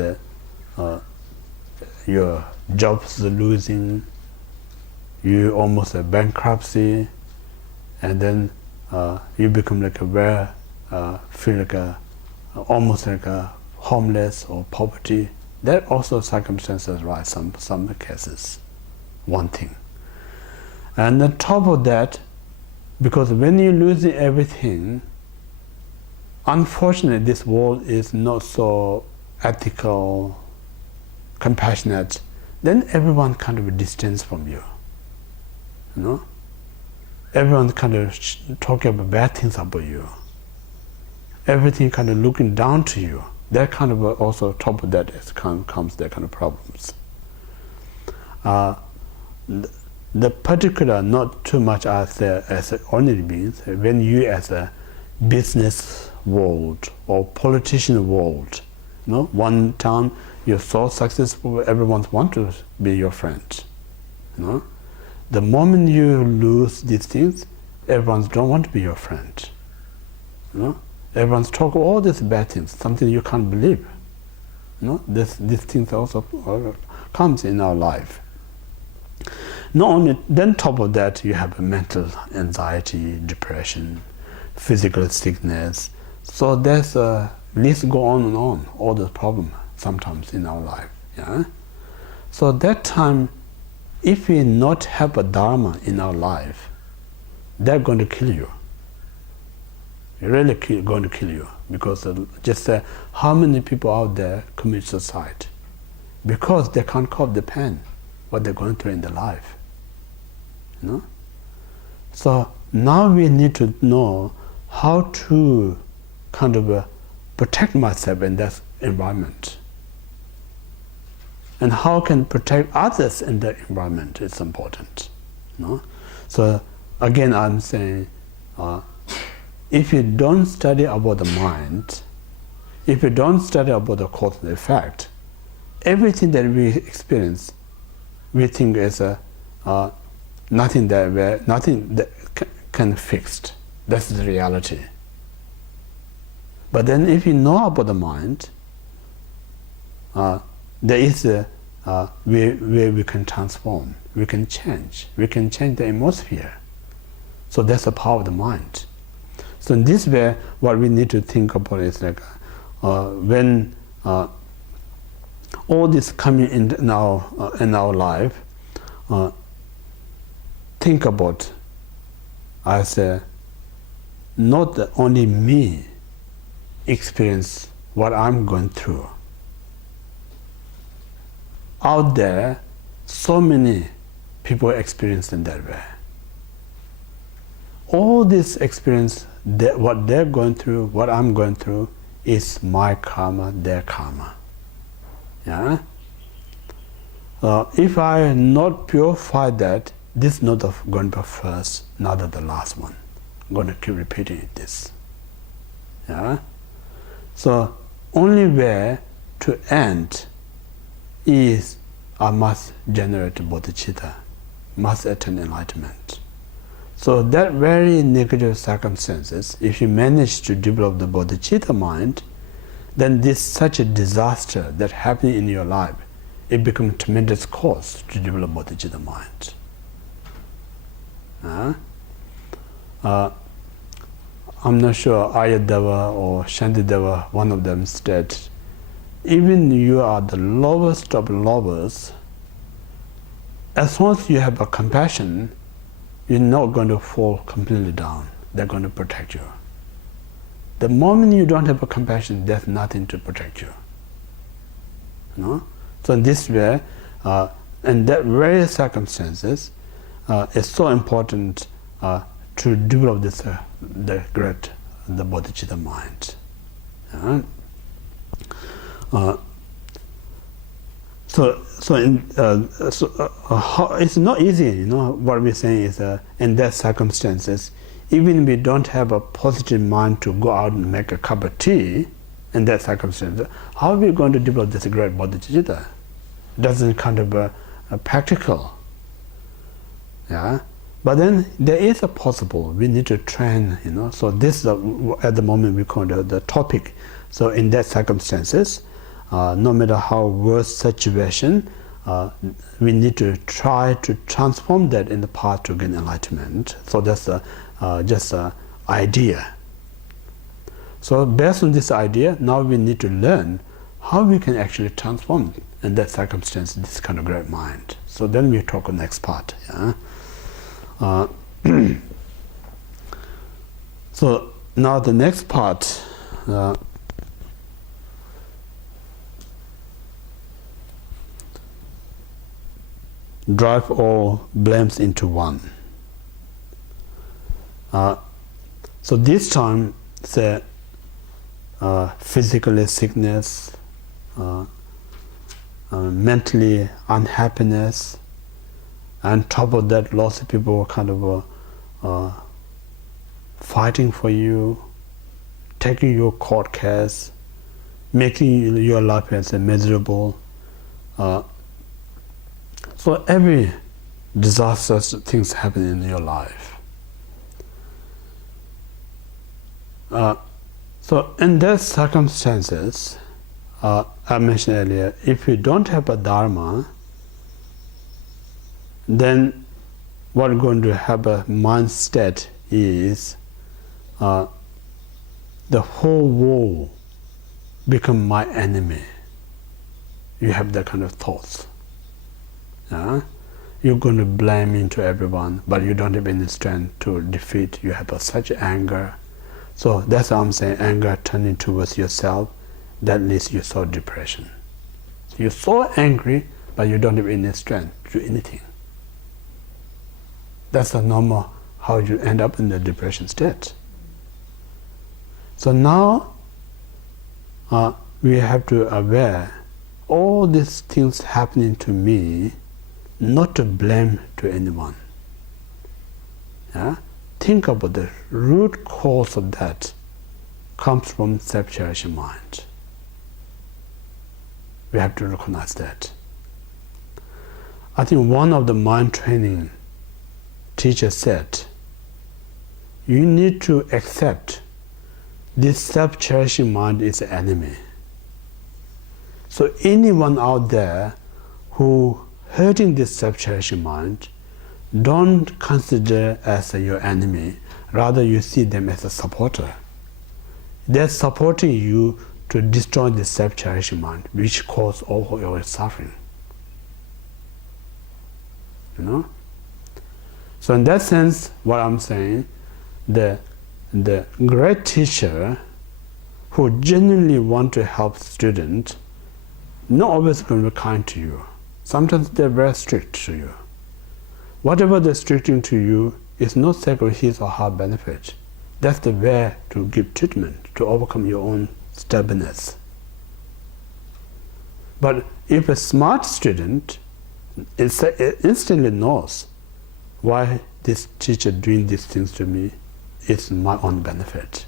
your job's losing, you almost a bankruptcy, and then you become like feel like almost like a homeless or poverty. There also circumstances rise, some cases, one thing. And on top of that, because when you lose everything, unfortunately this world is not so ethical, compassionate, then everyone kind of distance from you. You know? Everyone kind of talking about bad things about you. Everything kind of looking down to you. That kind of also top of that comes that kind of problems. The particular, not too much as ordinary beings, when you as a business world or politician world, you know, one time you're so successful, everyone wants to be your friend. You know? The moment you lose these things, everyone don't want to be your friend. You know? Everyone's talk all these bad things, something you can't believe. You know? These things also comes in our life. Not only, then top of that, you have mental anxiety, depression, physical sickness. So there's a list go on and on, all the problems sometimes in our life. Yeah? So that time, if we not have a dharma in our life, they're going to kill you. Really going to kill you, because just how many people out there commit suicide because they can't cope the pain, what they're going through in their life. You know? So now we need to know how to kind of protect myself in that environment, and how can protect others in that environment is important. You know? So again, I'm saying, if you don't study about the mind, if you don't study about the cause and effect, everything that we experience, we think is nothing that can fix. That's the reality. But then, if you know about the mind, there is a way we can transform, we can change the atmosphere. So that's the power of the mind. So in this way, what we need to think about is like when all this coming in our life, think about as not only me experience what I'm going through. Out there, so many people experience in that way. All this experience, what they're going through, what I'm going through, is my karma, their karma. Yeah. If I not purify that, this is not going to be first, not the last one. I'm going to keep repeating this. Yeah. So only way to end is I must generate bodhicitta, must attain enlightenment. So that very negative circumstances, if you manage to develop the bodhicitta mind, then this such a disaster that happening in your life, it becomes a tremendous cause to develop bodhicitta mind. I'm not sure Ayadeva or Shantideva, one of them said, even you are the lowest of lowers, as long as you have a compassion, you're not going to fall completely down. They're going to protect you. The moment you don't have a compassion, there's nothing to protect you. You know? So in this way, in that very circumstances, it's so important to develop this the bodhicitta mind. It's not easy. What we're saying is in that circumstances, even we don't have a positive mind to go out and make a cup of tea. In that circumstance, how are we going to develop this great bodhicitta? Doesn't kind of a practical. Yeah, but then there is a possible. We need to train. So this at the moment we call the topic. So in that circumstances, no matter how worse situation, we need to try to transform that in the path to gain enlightenment. So that's just an idea. So based on this idea, now we need to learn how we can actually transform in that circumstance this kind of great mind. So then we talk on next part. Yeah? So now the next part, drive all blames into one. So this time, say, physically sickness, mentally unhappiness, and top of that, lots of people kind of fighting for you, taking your court case, making your life as miserable. So every disastrous things happen in your life. So in those circumstances, I mentioned earlier, if you don't have a dharma, then what going to have a mind state is the whole world become my enemy. You have that kind of thoughts. You're going to blame into everyone, but you don't have any strength to defeat. You have such anger. So that's what I'm saying, anger turning towards yourself, that leads you to depression. So you're so angry, but you don't have any strength to do anything. That's the normal how you end up in the depression state. So now we have to aware all these things happening to me, not to blame to anyone. Yeah? Think about the root cause of that comes from self-cherishing mind. We have to recognize that. I think one of the mind training teachers said, you need to accept this self-cherishing mind is the enemy. So anyone out there who hurting this self-cherishing mind, don't consider as your enemy, rather you see them as a supporter. They're supporting you to destroy the self-cherishing mind, which causes all your suffering. So in that sense, what I'm saying, the great teacher who genuinely want to help students, not always going to be kind to you. Sometimes they're very strict to you. Whatever they're restricting to you is not for his or her benefit. That's the way to give treatment, to overcome your own stubbornness. But if a smart student instantly knows why this teacher doing these things to me is my own benefit.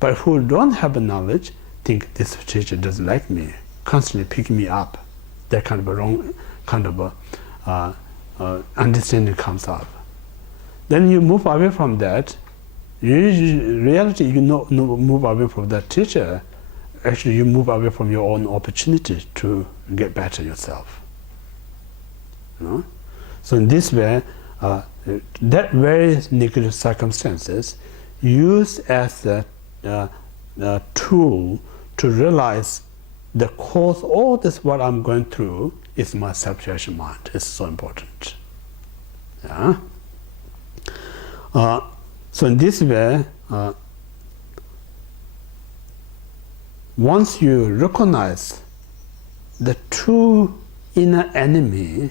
But who don't have the knowledge think this teacher doesn't like me, constantly picking me up. That kind of a wrong kind of a understanding comes up. Then you move away from that. In reality, you no move away from that teacher. Actually, you move away from your own opportunity to get better yourself. So in this way, that very negative circumstances used as a tool to realize the cause of all this what I'm going through is my self-cherishing mind. It's so important. Yeah. So in this way, once you recognize the true inner enemy,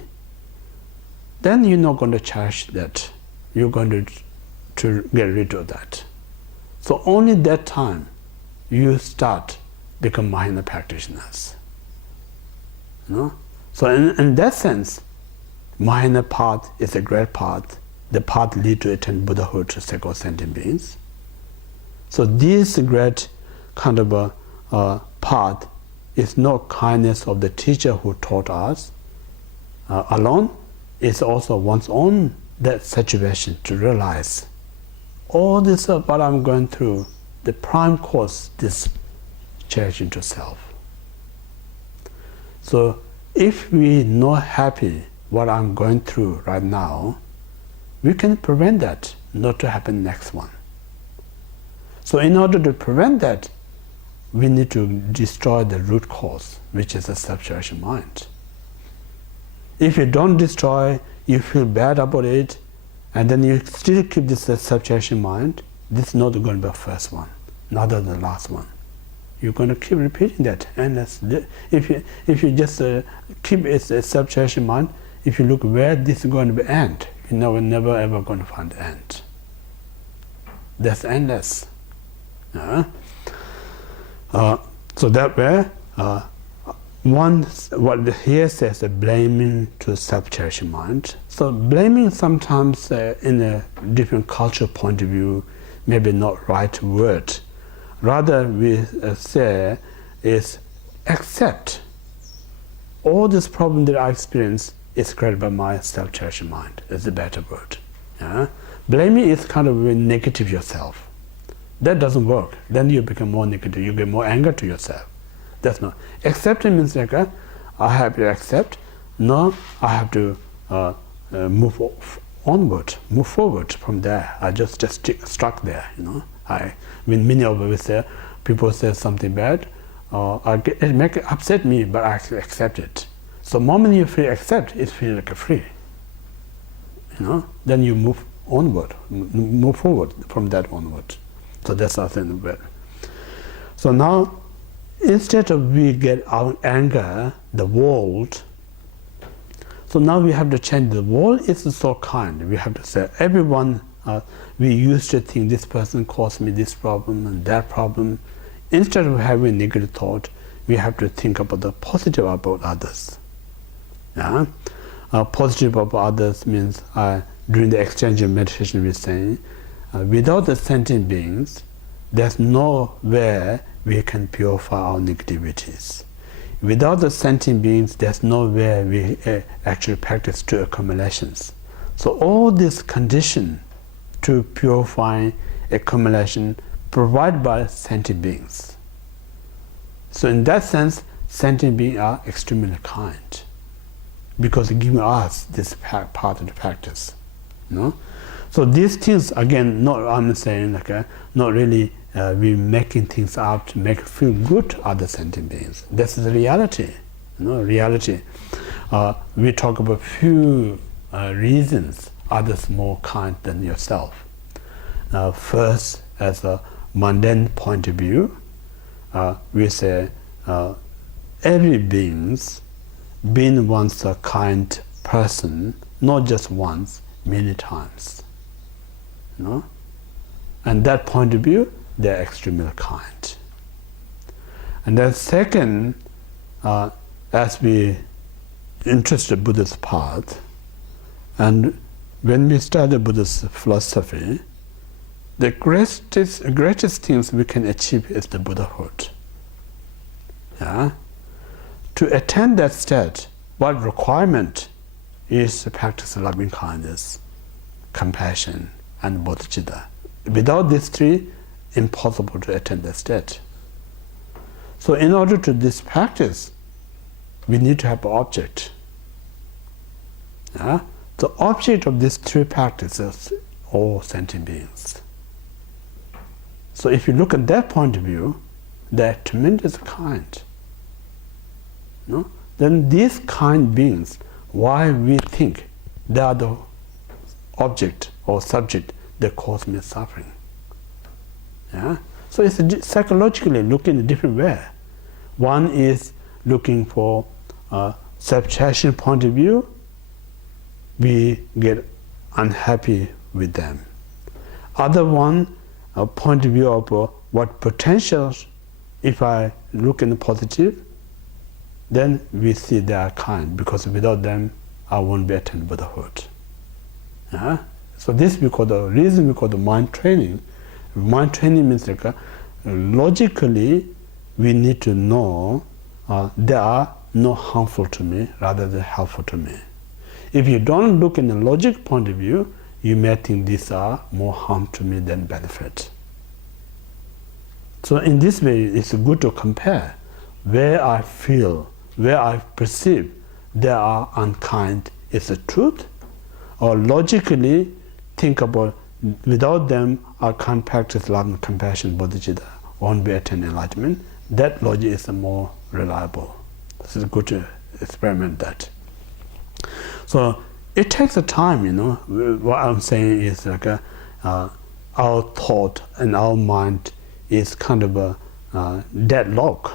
then you're not going to cherish that. You're going to get rid of that. So only that time you start become mindful practitioners. So in that sense, mindful path is a great path. The path lead to attain Buddhahood to sacred sentient beings. So this great kind of a path is not kindness of the teacher who taught us alone. It's also one's own that situation to realize all this what I'm going through, the prime cause, this change into self. So if we're not happy what I'm going through right now, we can prevent that not to happen next one. So in order to prevent that, we need to destroy the root cause, which is the self-cherishing mind. If you don't destroy, you feel bad about it, and then you still keep this self-cherishing mind, this is not going to be the first one, neither the last one. You're going to keep repeating that. And if you just keep a self-cherishing mind, if you look where this is going to be end, you know, we're never ever going to find the end. That's endless. So that way, what here says, blaming to self-cherishing mind. So blaming sometimes in a different cultural point of view, maybe not right word. Rather we say is accept all this problem that I experience is created by my self-cherishing mind. Is a better word. Blaming is kind of negative yourself. That doesn't work. Then you become more negative. You get more anger to yourself. That's not. Accepting means like I have to accept. No, I have to move onward, move forward from there. I just stuck there. When many of us say, people say something bad, it make it upset me, but I actually accept it. So the moment you feel accept, it feels like a free. Then you move onward, move forward from that onward. So that's our thing. So now, instead of we get our anger, the world, so now we have to change. The world is so kind. We have to say, everyone, we used to think this person caused me this problem and that problem. Instead of having negative thought, we have to think about the positive about others. Positive about others means, during the exchange of meditation we're saying, without the sentient beings, there's nowhere we can purify our negativities. Without the sentient beings, there's nowhere we actually practice true accumulations. So all this condition to purify accumulation provided by sentient beings. So in that sense, sentient beings are extremely kind, because they give us this part of the practice. So these things, again, not I'm saying not really we making things up to make feel good to other sentient beings. That's the reality. Reality. We talk about few reasons others more kind than yourself. First, as a mundane point of view, we say every being once a kind person, not just once, many times. And that point of view, they're extremely kind. And then second, as we interested Buddhist path, and when we study Buddhist philosophy, the greatest things we can achieve is the Buddhahood. To attain that state, what requirement is to practice loving kindness, compassion, and bodhicitta. Without these three, impossible to attain that state. So in order to this practice, we need to have an object. The object of these three practices, all sentient beings. So if you look at that point of view, they're tremendous kind. Then these kind beings, why we think they are the object or subject that cause me suffering. So it's psychologically looking a different way. One is looking for a subtraction point of view, we get unhappy with them. Other one, a point of view of what potentials, if I look in the positive, then we see they are kind, because without them, I won't be attained Buddhahood. Yeah? So this we call the reason we call the mind training. Mind training means like logically, we need to know they are not harmful to me, rather than helpful to me. If you don't look in the logic point of view, you may think these are more harm to me than benefit. So in this way, it's good to compare where I feel, where I perceive they are unkind is the truth, or logically think about without them I can't practice love and compassion, bodhicitta, won't be attain enlightenment. That logic is the more reliable. This is good to experiment that. So it takes a time, What I'm saying is like our thought and our mind is kind of a deadlock,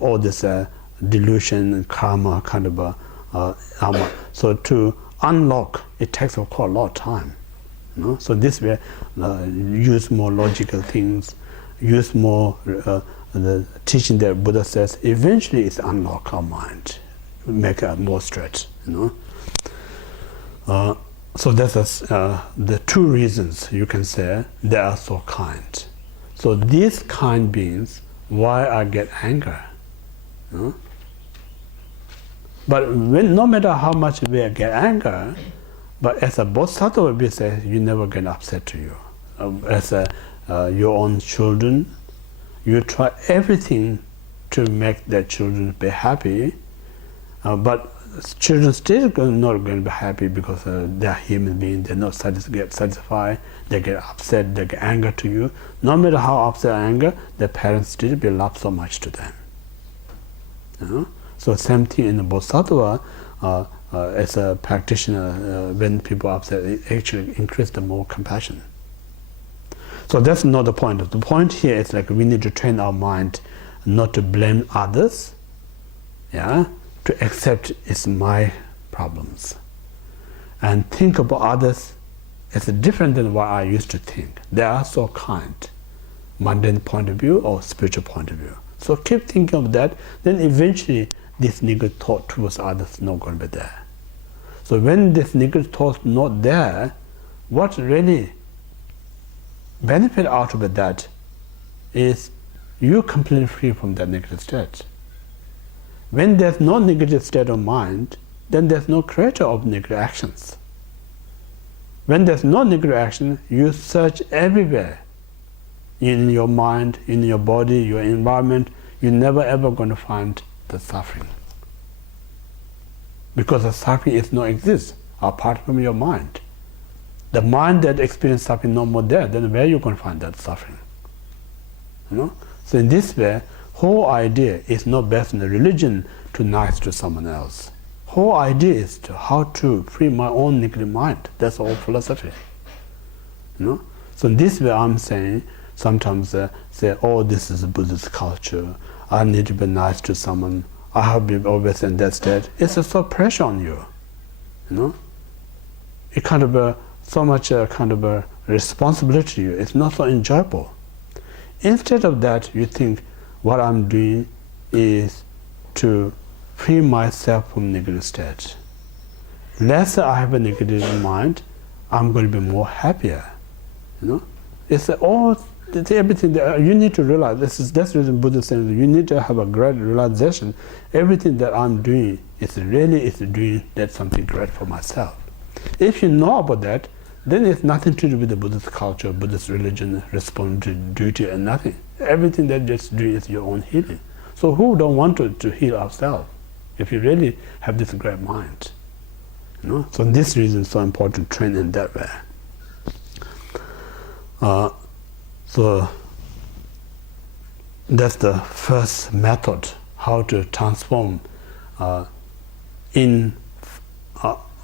all this delusion and karma kind of a so to unlock, it takes quite a lot of time. So this way, use more logical things, use more the teaching that Buddha says. Eventually, it's unlock our mind, make it more straight. So that's the two reasons you can say they are so kind. So these kind beings, why I get anger? But no matter how much we get anger, but as a bodhisattva, we say you never get upset to you. As your own children, you try everything to make their children be happy, but children still not going to be happy because they are human beings. They're not get satisfied. They get upset. They get anger to you. No matter how upset or anger, their parents still be love so much to them. So same thing in the bodhisattva. As a practitioner, when people are upset, it actually increases the more compassion. So that's not the point. The point here is like we need to train our mind not to blame others, to accept it's my problems, and think about others as different than what I used to think. They are so kind, mundane point of view or spiritual point of view. So keep thinking of that, then eventually this negative thought towards others is not going to be there. So when this negative thought is not there, what really benefit out of that is you're completely free from that negative state. When there's no negative state of mind, then there's no creator of negative actions. When there's no negative action, you search everywhere. In your mind, in your body, your environment, you're never ever going to find the suffering. Because the suffering is not exist apart from your mind. The mind that experiences suffering no more there, then where are you going to find that suffering? So in this way, whole idea is not based on the religion to nice to someone else. Whole idea is to how to free my own negative mind. That's all philosophy. So in this way, I'm saying sometimes say, oh, this is a Buddhist culture. I need to be nice to someone. I have been always in that state. It's so pressure on you. It kind of so much kind of a responsibility to you. It's not so enjoyable. Instead of that, you think what I'm doing is to free myself from negative state. Less I have a negative mind, I'm going to be more happier. It's all everything that you need to realize. That's the reason Buddha says you need to have a great realization. Everything that I'm doing is doing that something great for myself. If you know about that, then it's nothing to do with the Buddhist culture, Buddhist religion, responsibility, and nothing. Everything that just do is your own healing. So who don't want to heal ourselves if you really have this great mind? So this reason is so important to train in that way. So that's the first method, how to transform in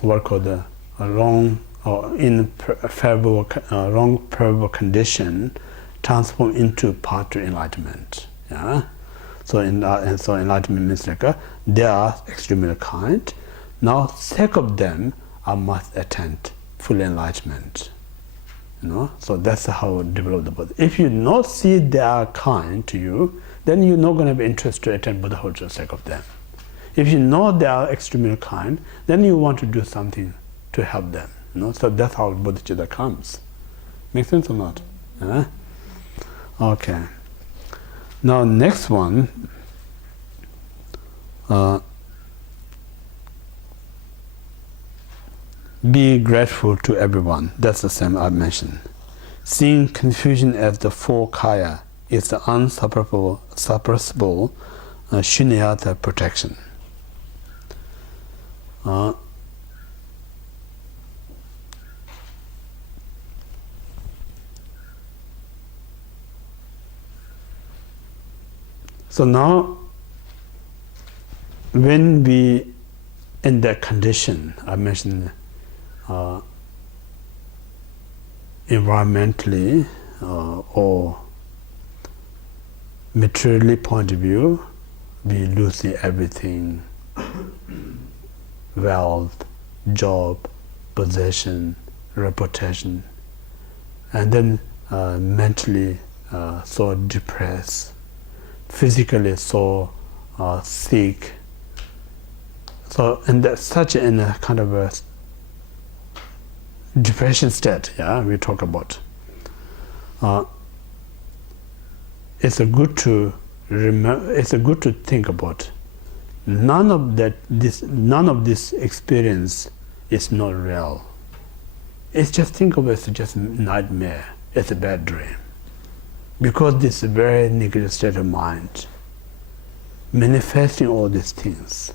what called the wrong or unfavorable, wrong favorable condition, transform into path to enlightenment. And so enlightenment means like they are extremely kind. Now, sake of them, I must attain full enlightenment. So that's how develop the Buddha. If you not see they are kind to you, then you're not going to be interested to attain Buddhahood for the sake of them. If you know they are extremely kind, then you want to do something to help them. So that's how bodhicitta comes. Make sense or not? Okay. Now next one. Be grateful to everyone. That's the same I mentioned. Seeing confusion as the four kaya is the unsuppressible shunyata protection. So now, when we in that condition, I mentioned environmentally or materially point of view, we losing everything, wealth, job, possession, reputation, and then mentally so depressed, physically so sick. So in that, such in a kind of a depression state, we talk about. It's a good to remember. It's a good to think about. None of this experience is not real. It's just think of it as just nightmare. It's a bad dream, because this is a very negative state of mind, manifesting all these things.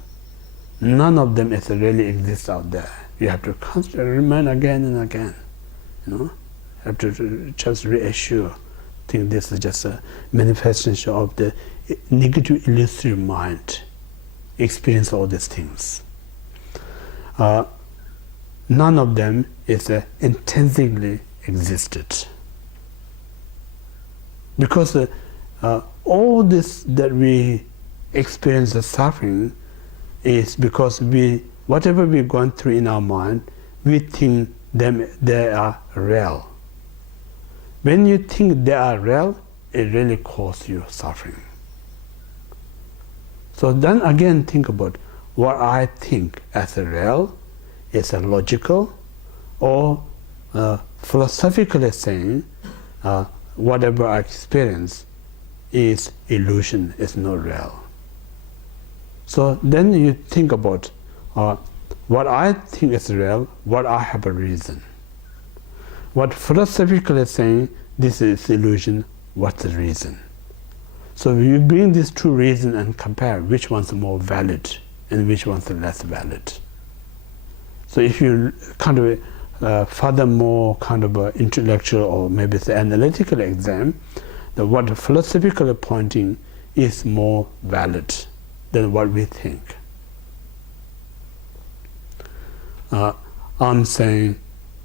None of them is really exist out there. You have to constantly remind again and again. You have to just reassure. Think this is just a manifestation of the negative illusory mind. Experience all these things. None of them is intrinsically existed. Because all this that we experience the suffering is because whatever we're going through in our mind, we think they are real. When you think they are real, it really causes you suffering. So then again think about what I think as a real, is a logical, or philosophically saying whatever I experience is illusion, is not real. So then you think about what I think is real, what I have a reason. What philosophically saying this is illusion, what's the reason? So you bring these two reasons and compare which one's more valid and which one's less valid. So if you kind of furthermore kind of intellectual or maybe it's analytical exam, what philosophically pointing is more valid than what we think. I'm saying,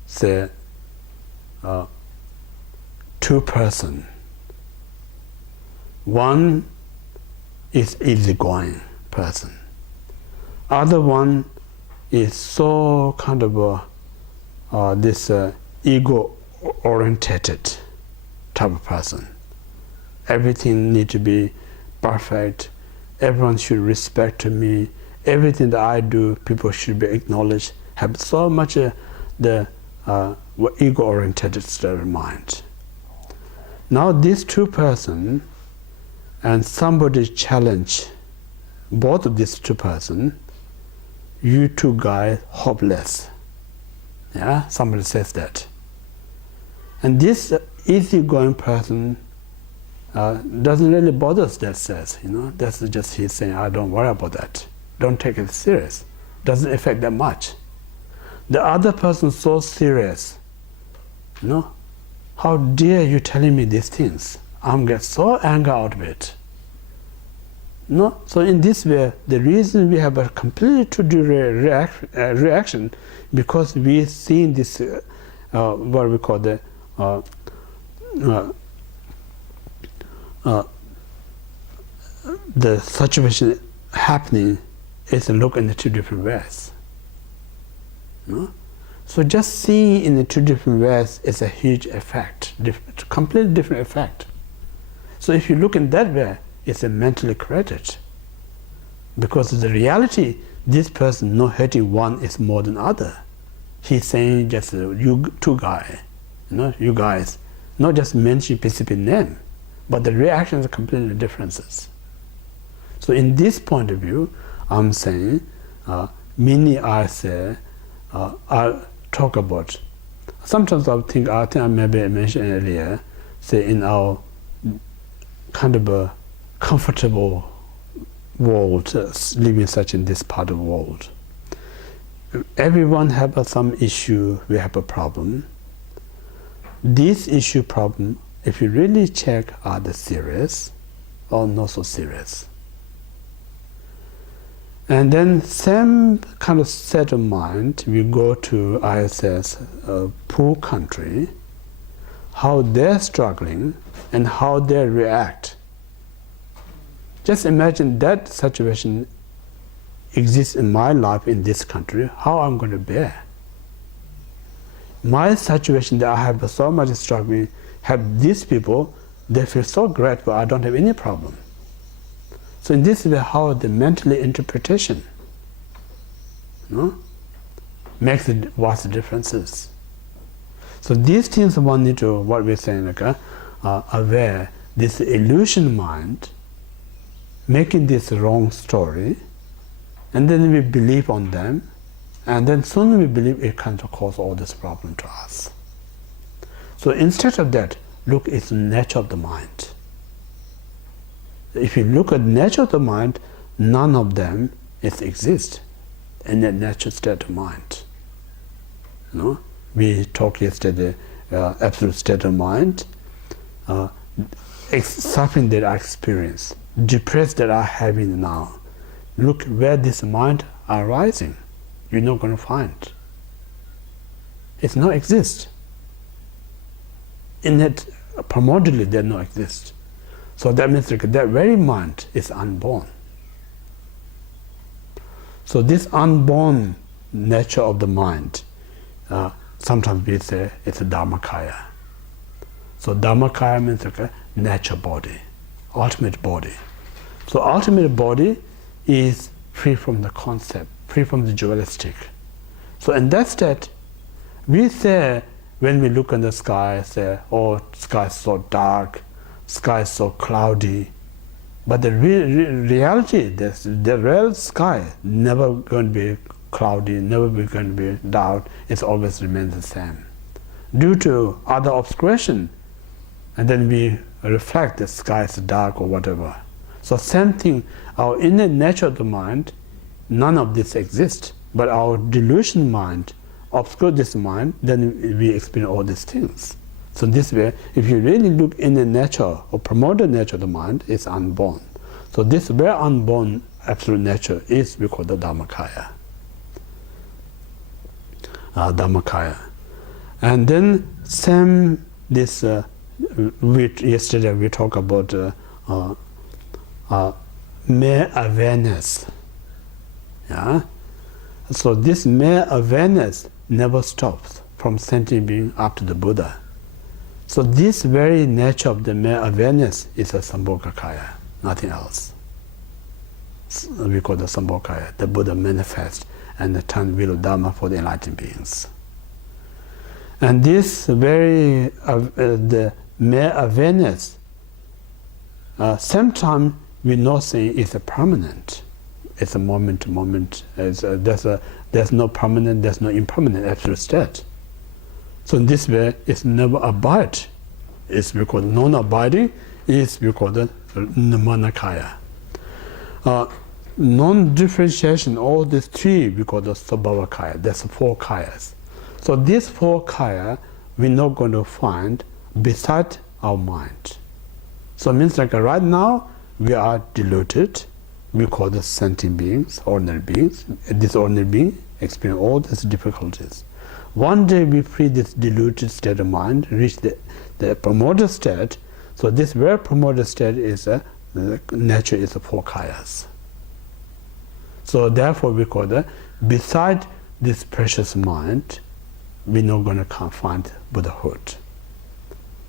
say, two person. One is easygoing person. Other one is so kind of this ego-orientated type of person. Everything needs to be perfect. Everyone should respect me. Everything that I do, people should be acknowledged. Have so much the ego-oriented state of mind. Now these two persons, and somebody challenge both of these two persons, you two guys hopeless. Somebody says that. And this easygoing person doesn't really bother that says, that's just he's saying, I don't worry about that. Don't take it serious. Doesn't affect that much. The other person so serious, how dare you telling me these things? I'm get so angry out of it. So in this way, the reason we have a completely two reaction, because we see this what we call the the situation happening is look in the two different ways. No? So just seeing in the two different ways is a huge effect, completely different effect. So if you look in that way, it's a mentally corrected. Because the reality, this person not hating one is more than other. He's saying just you two guys, you guys, not just mention specific name, but the reactions are completely differences. So in this point of view, I'm saying, many I say, I talk about. Sometimes I think I maybe mentioned earlier, say in our kind of a comfortable world, living such in this part of the world. Everyone have some issue, we have a problem. This issue problem, if you really check, are they serious or not so serious? And then same kind of set of mind, we go to ISS, a poor country, how they're struggling and how they react. Just imagine that situation exists in my life in this country, how I'm going to bear. My situation that I have so much struggling, have these people, they feel so grateful, I don't have any problem. So in this way, how the mental interpretation makes it vast differences. So these things one need to, what we're saying, aware, this illusion mind, making this wrong story, and then we believe on them, and then soon we believe it can cause all this problem to us. So instead of that, look at the nature of the mind. If you look at the nature of the mind, none of them exist in the natural state of mind. We talked yesterday, absolute state of mind, suffering that I experience, depressed that I have in now. Look where this mind are rising. You're not going to find. It's not exist. In it, primordially, they not exist. So that means that very mind is unborn. So this unborn nature of the mind, sometimes we say it's a Dhammakaya. So Dhammakaya means like a natural body, ultimate body. So ultimate body is free from the concept, free from the dualistic. So in that state, we say, when we look in the sky, say, oh, sky is so dark, sky is so cloudy. But the reality, the real sky, never going to be cloudy, never going to be dark, it always remains the same. Due to other obscuration, and then we reflect the sky is dark or whatever. So same thing, our inner nature of the mind, none of this exists, but our delusion mind obscure this mind, then we experience all these things. So this way, if you really look in the nature or promote the nature of the mind, it's unborn. So this very unborn absolute nature is we call the Dhammakaya. Dhammakaya. And then same this yesterday we talked about mere awareness. Yeah. So this mere awareness never stops from sentient being up to the Buddha. So this very nature of the mere awareness is a Sambhogakaya, nothing else. We call the Sambhogakaya, the Buddha manifest and the turn wheel of Dharma for the enlightened beings. And this very the mere awareness, sometimes we're not saying it's a permanent. It's a moment to moment. There's no permanent, there's no impermanent absolute state. So in this way, it's never abide. It's because non-abiding is because the Nirmanakaya. Non-differentiation, all these three, we call the Sabhavakaya. There's 4 kayas. So these 4 kaya, we're not going to find beside our mind. So it means like right now, we are deluded. We call the sentient beings, ordinary beings. This ordinary being experience all these difficulties. One day we free this deluded state of mind, reach the promoted state. So this very promoted state is a the nature is the four kayas. So therefore we call that, beside this precious mind, we're not going to find Buddhahood.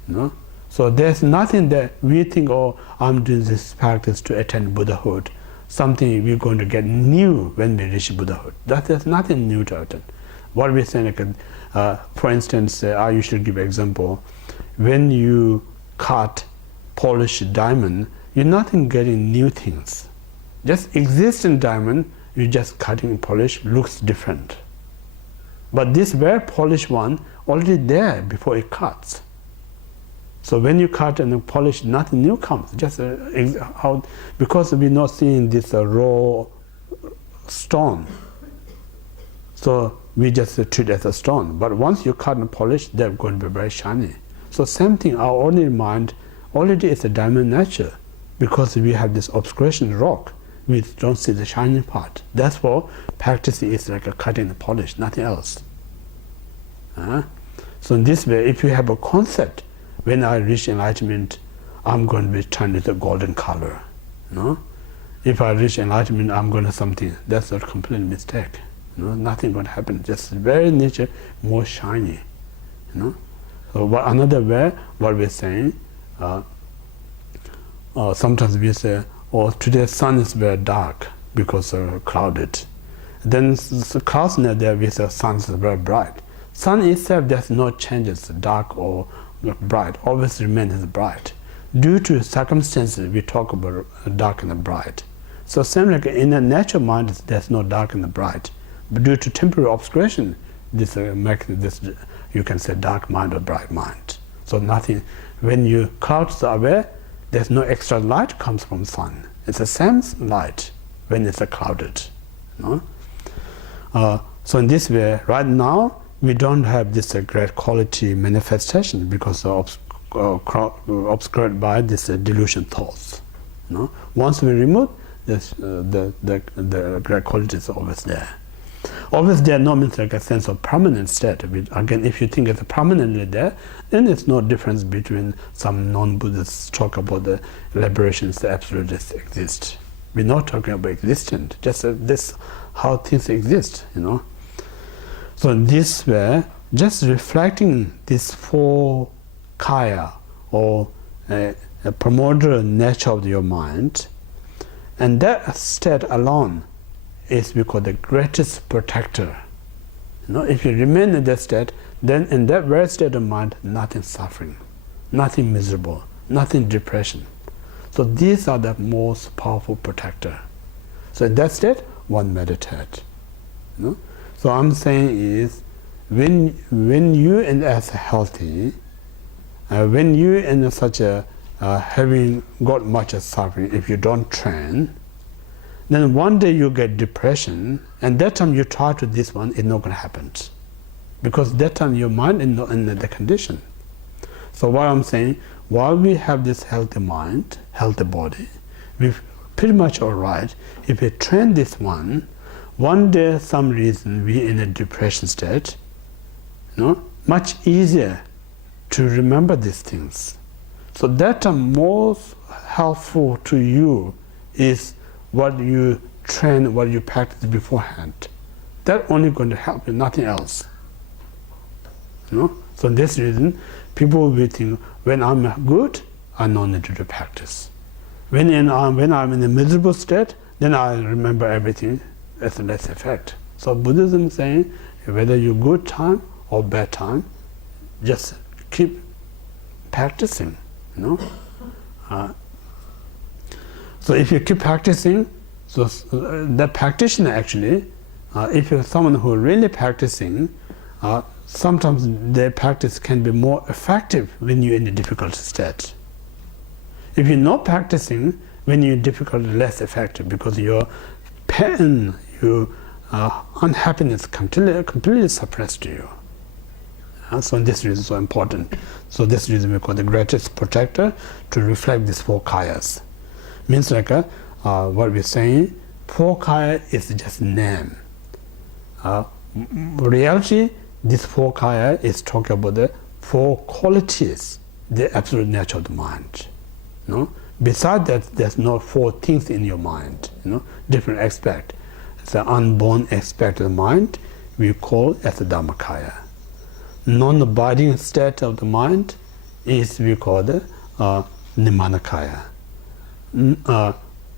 No? So there's nothing that we think, oh, I'm doing this practice to attain Buddhahood, something we're going to get new when we reach Buddhahood. There's nothing new to attain. What we're saying, for instance, I usually give example, when you cut polished diamond, you're not getting new things. Just existing diamond, you just cutting and polish, looks different. But this very polished one, already there before it cuts. So when you cut and polish, nothing new comes. Just how, because we're not seeing this raw stone. So we just treat it as a stone. But once you cut and polish, they're going to be very shiny. So same thing, our ordinary mind already is a diamond nature, because we have this obscuration rock. We don't see the shining part. That's why practicing is like a cutting and polish, nothing else. So in this way, if you have a concept, when I reach enlightenment, I'm going to be turned into a golden color. No? If I reach enlightenment, I'm going to something. That's a complete mistake. No? Nothing going to happen. Just very nature more shiny. You know? So another way, what we're saying, sometimes we say, oh, today sun is very dark because clouded. Then the clouds near there, we say sun is very bright. Sun itself, there's no changes, dark or bright, always remains bright. Due to circumstances, we talk about dark and bright. So same like in a natural mind, there's no dark and bright. But due to temporary obscuration, this makes this, you can say, dark mind or bright mind. So nothing, when you clouds are away, there's no extra light comes from sun. It's the same light when it's clouded. No? So in this way, right now, we don't have this great quality manifestation because obscured by this delusion thoughts. No? Once we remove this, the great quality is always there. Always there no means like a sense of permanent state. Again, if you think it's permanently there, then it's no difference between some non-Buddhists talk about the liberations that absolutely exist. We're not talking about existent, just this how things exist, you know. So in this way, just reflecting this four kaya or a primordial nature of your mind, and that state alone is we call the greatest protector. You know, if you remain in that state, then in that very state of mind, nothing suffering, nothing miserable, nothing depression. So these are the most powerful protector. So in that state, one meditate. You know? So I'm saying is, when you and as healthy, when you in such a having got much suffering, if you don't train, then one day you get depression, and that time you try to this one, it's not going to happen, because that time your mind is not in the condition. So what I'm saying, while we have this healthy mind, healthy body, we're pretty much all right. If we train this one day, some reason we in a depression state, you know, much easier to remember these things. So that time most helpful to you is what you train, what you practice beforehand. That only going to help you, nothing else. You know? So this reason, people will think, when I'm good, I no need to do practice. When I'm in a miserable state, then I remember everything as a less effect. So Buddhism is saying, whether you're good time or bad time, just keep practicing. You know? So if you keep practicing, so the practitioner actually, if you're someone who really practicing, sometimes their practice can be more effective when you're in a difficult state. If you're not practicing, when you're difficult, less effective, because your pain, your unhappiness completely suppressed you. So this reason is so important. So this reason we call the greatest protector, to reflect these four kayas. Means like what we're saying, four kaya is just name. Reality, this four kaya is talking about the four qualities, the absolute nature of the mind. No? Besides that, there's no four things in your mind, different aspect. The unborn aspect of the mind we call as the Dhammakaya. Non-abiding state of the mind is we call the Nimanakaya.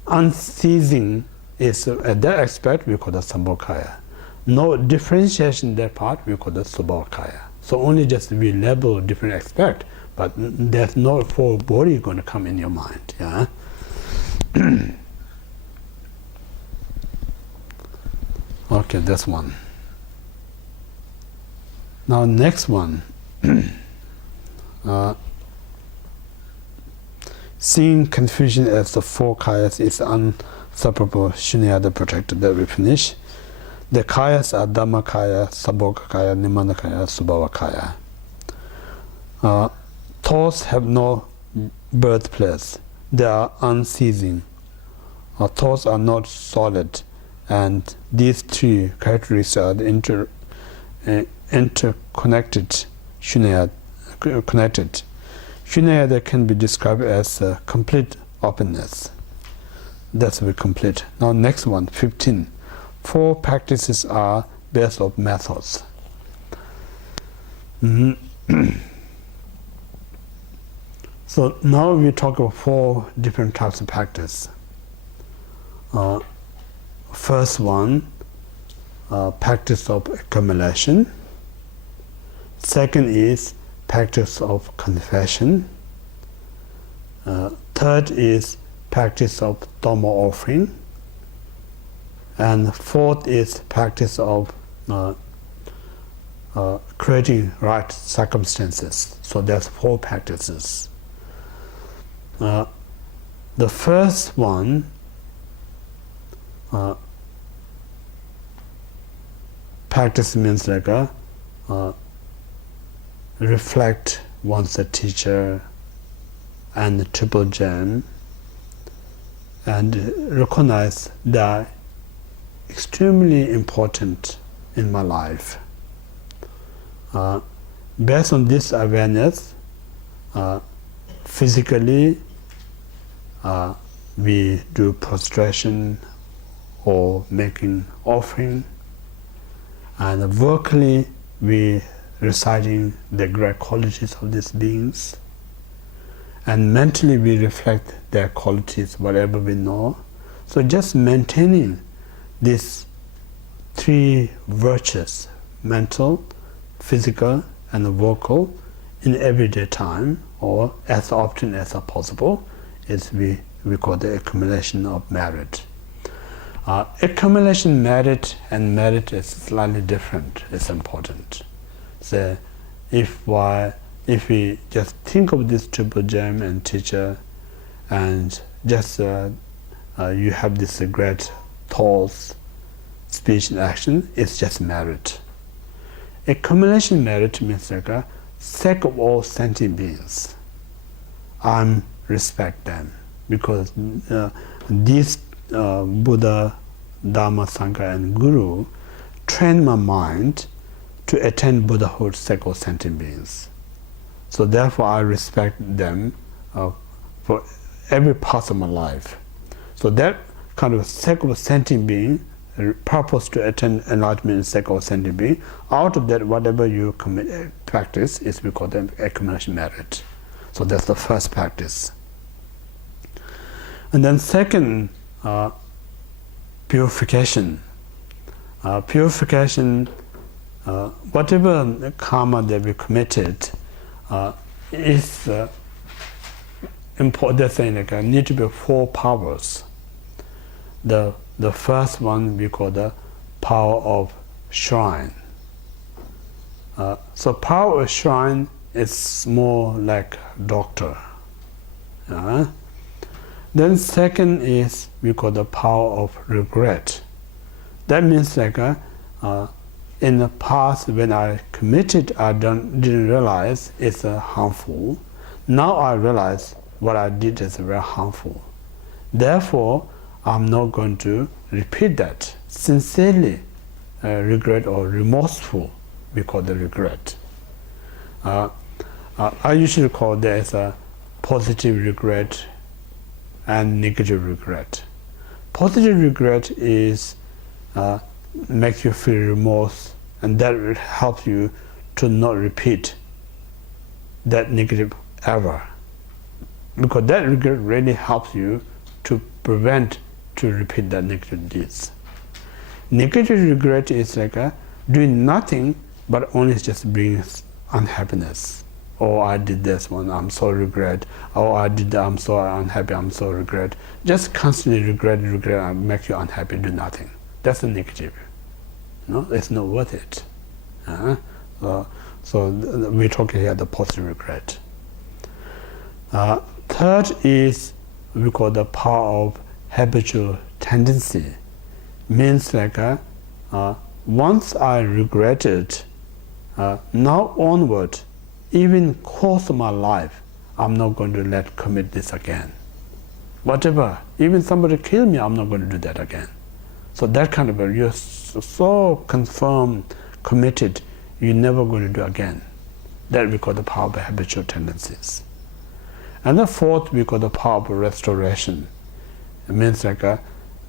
Unceasing is at that aspect we call the Sambhogakaya. No differentiation in that part we call the Subhakaya. So only just we label different aspect, but there's no four body going to come in your mind. Yeah. Okay, that's one. Now next one. Seeing confusion as the four kayas is unseparable shunyata protected, that we finish. The kayas are Dhammakaya, Sambhogakaya, Nimanakaya, Subhavakaya. Thoughts have no birthplace. They are unceasing. Thoughts are not solid, and these three characteristics are interconnected, connected. Shunyata can be described as complete openness. That's very complete. Now next one, 15. Four practices are based on methods. So now we talk about four different types of practice. First one, practice of accumulation. Second is practice of confession. Third is practice of Dhamma offering. And fourth is practice of creating right circumstances. So there's four practices. The first one, practice means like reflect one's the teacher and the triple gem, and recognize that extremely important in my life. Based on this awareness, physically we do prostration or making offering, and vocally we reciting the great qualities of these beings, and mentally we reflect their qualities, whatever we know. So just maintaining these three virtues, mental, physical, and vocal, in everyday time, or as often as possible, is we call the accumulation of merit. Accumulation merit and merit is slightly different. It's important. So if we just think of this triple gem and teacher, and just you have this great thoughts, speech, and action, it's just merit. Accumulation merit means like a sake of all sentient beings. I respect them because these Buddha, Dharma, Sangha, and Guru train my mind to attain Buddhahood, sake of sentient beings. So therefore I respect them for every part of my life. So that kind of sake of sentient being, purpose to attain enlightenment in sake of sentient being, out of that whatever you practice is we call them accumulation merit. So that's the first practice. And then second, purification. Purification, whatever karma that we committed is important. They're saying like need to be four powers. The first one we call the power of shrine. So power of shrine is more like doctor. Then second is we call the power of regret. That means like in the past when I committed, I didn't realize it's harmful. Now I realize what I did is very harmful. Therefore, I'm not going to repeat that. Sincerely regret or remorseful, we call the regret. I usually call this a positive regret and negative regret. Positive regret is makes you feel remorse, and that will help you to not repeat that negative ever, because that regret really helps you to prevent to repeat that negative deeds. Negative regret is like doing nothing but only just brings unhappiness. Oh, I did this one, I'm so regret. Oh, I did that, I'm so unhappy, I'm so regret. Just constantly regret and make you unhappy, do nothing. That's the negative. No, it's not worth it. So we're talking here the positive regret. Third is we call the power of habitual tendency. Means like once I regretted, now onward, even course of my life, I'm not going to commit this again. Whatever, even somebody kill me, I'm not going to do that again. So that kind of you're so confirmed, committed, you're never going to do again. That we call the power of habitual tendencies. And the fourth we call the power of restoration. It means like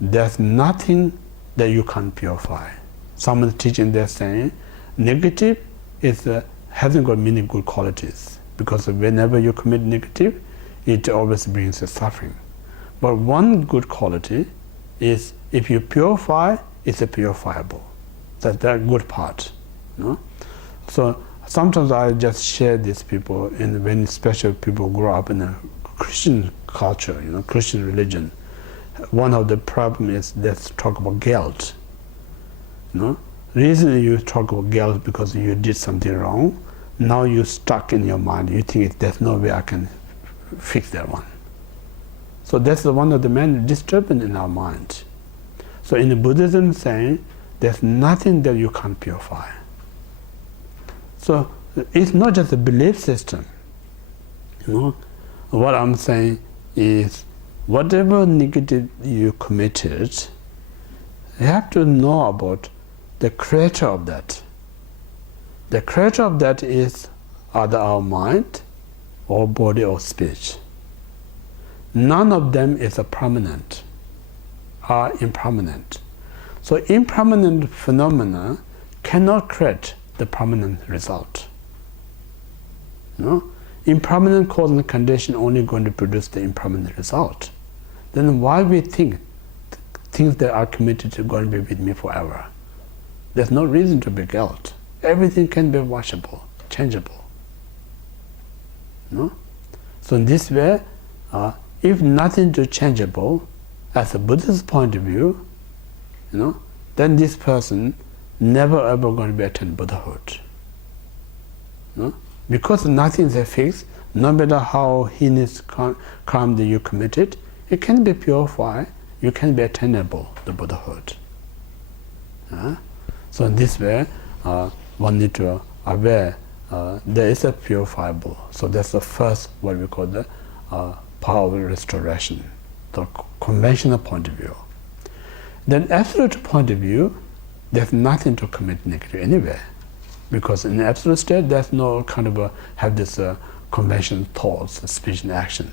there's nothing that you can't purify. Someone's teaching, they're saying negative is hasn't got many good qualities, because whenever you commit negative, it always brings a suffering. But one good quality is if you purify, it's a purifiable. That's that good part. No? So sometimes I just share these people, and when special people grow up in a Christian culture, Christian religion, one of the problem is let's talk about guilt. Reason you talk about guilt because you did something wrong. Now you're stuck in your mind. You think there's no way I can fix that one. So that's one of the main disturbance in our mind. So in the Buddhism saying, there's nothing that you can't purify. So it's not just a belief system. What I'm saying is, whatever negative you committed, you have to know about the creator of that. The creator of that is either our mind or body or speech. None of them is a permanent, are impermanent. So impermanent phenomena cannot create the permanent result. Impermanent cause and condition only going to produce the impermanent result. Then why we think things that are committed are going to be with me forever? There's no reason to be guilt. Everything can be washable, changeable. So in this way, if nothing is changeable, as a Buddhist point of view, then this person never ever going to be attain Buddhahood. Because nothing is fixed, no matter how heinous crime that you committed, it can be purified, you can be attainable, the Buddhahood. So in this way, one need to aware there is a purifiable. So that's the first what we call the power of restoration, the conventional point of view. Then absolute point of view, there's nothing to commit negative anyway, because in the absolute state there's no kind of have this conventional thoughts, speech and action.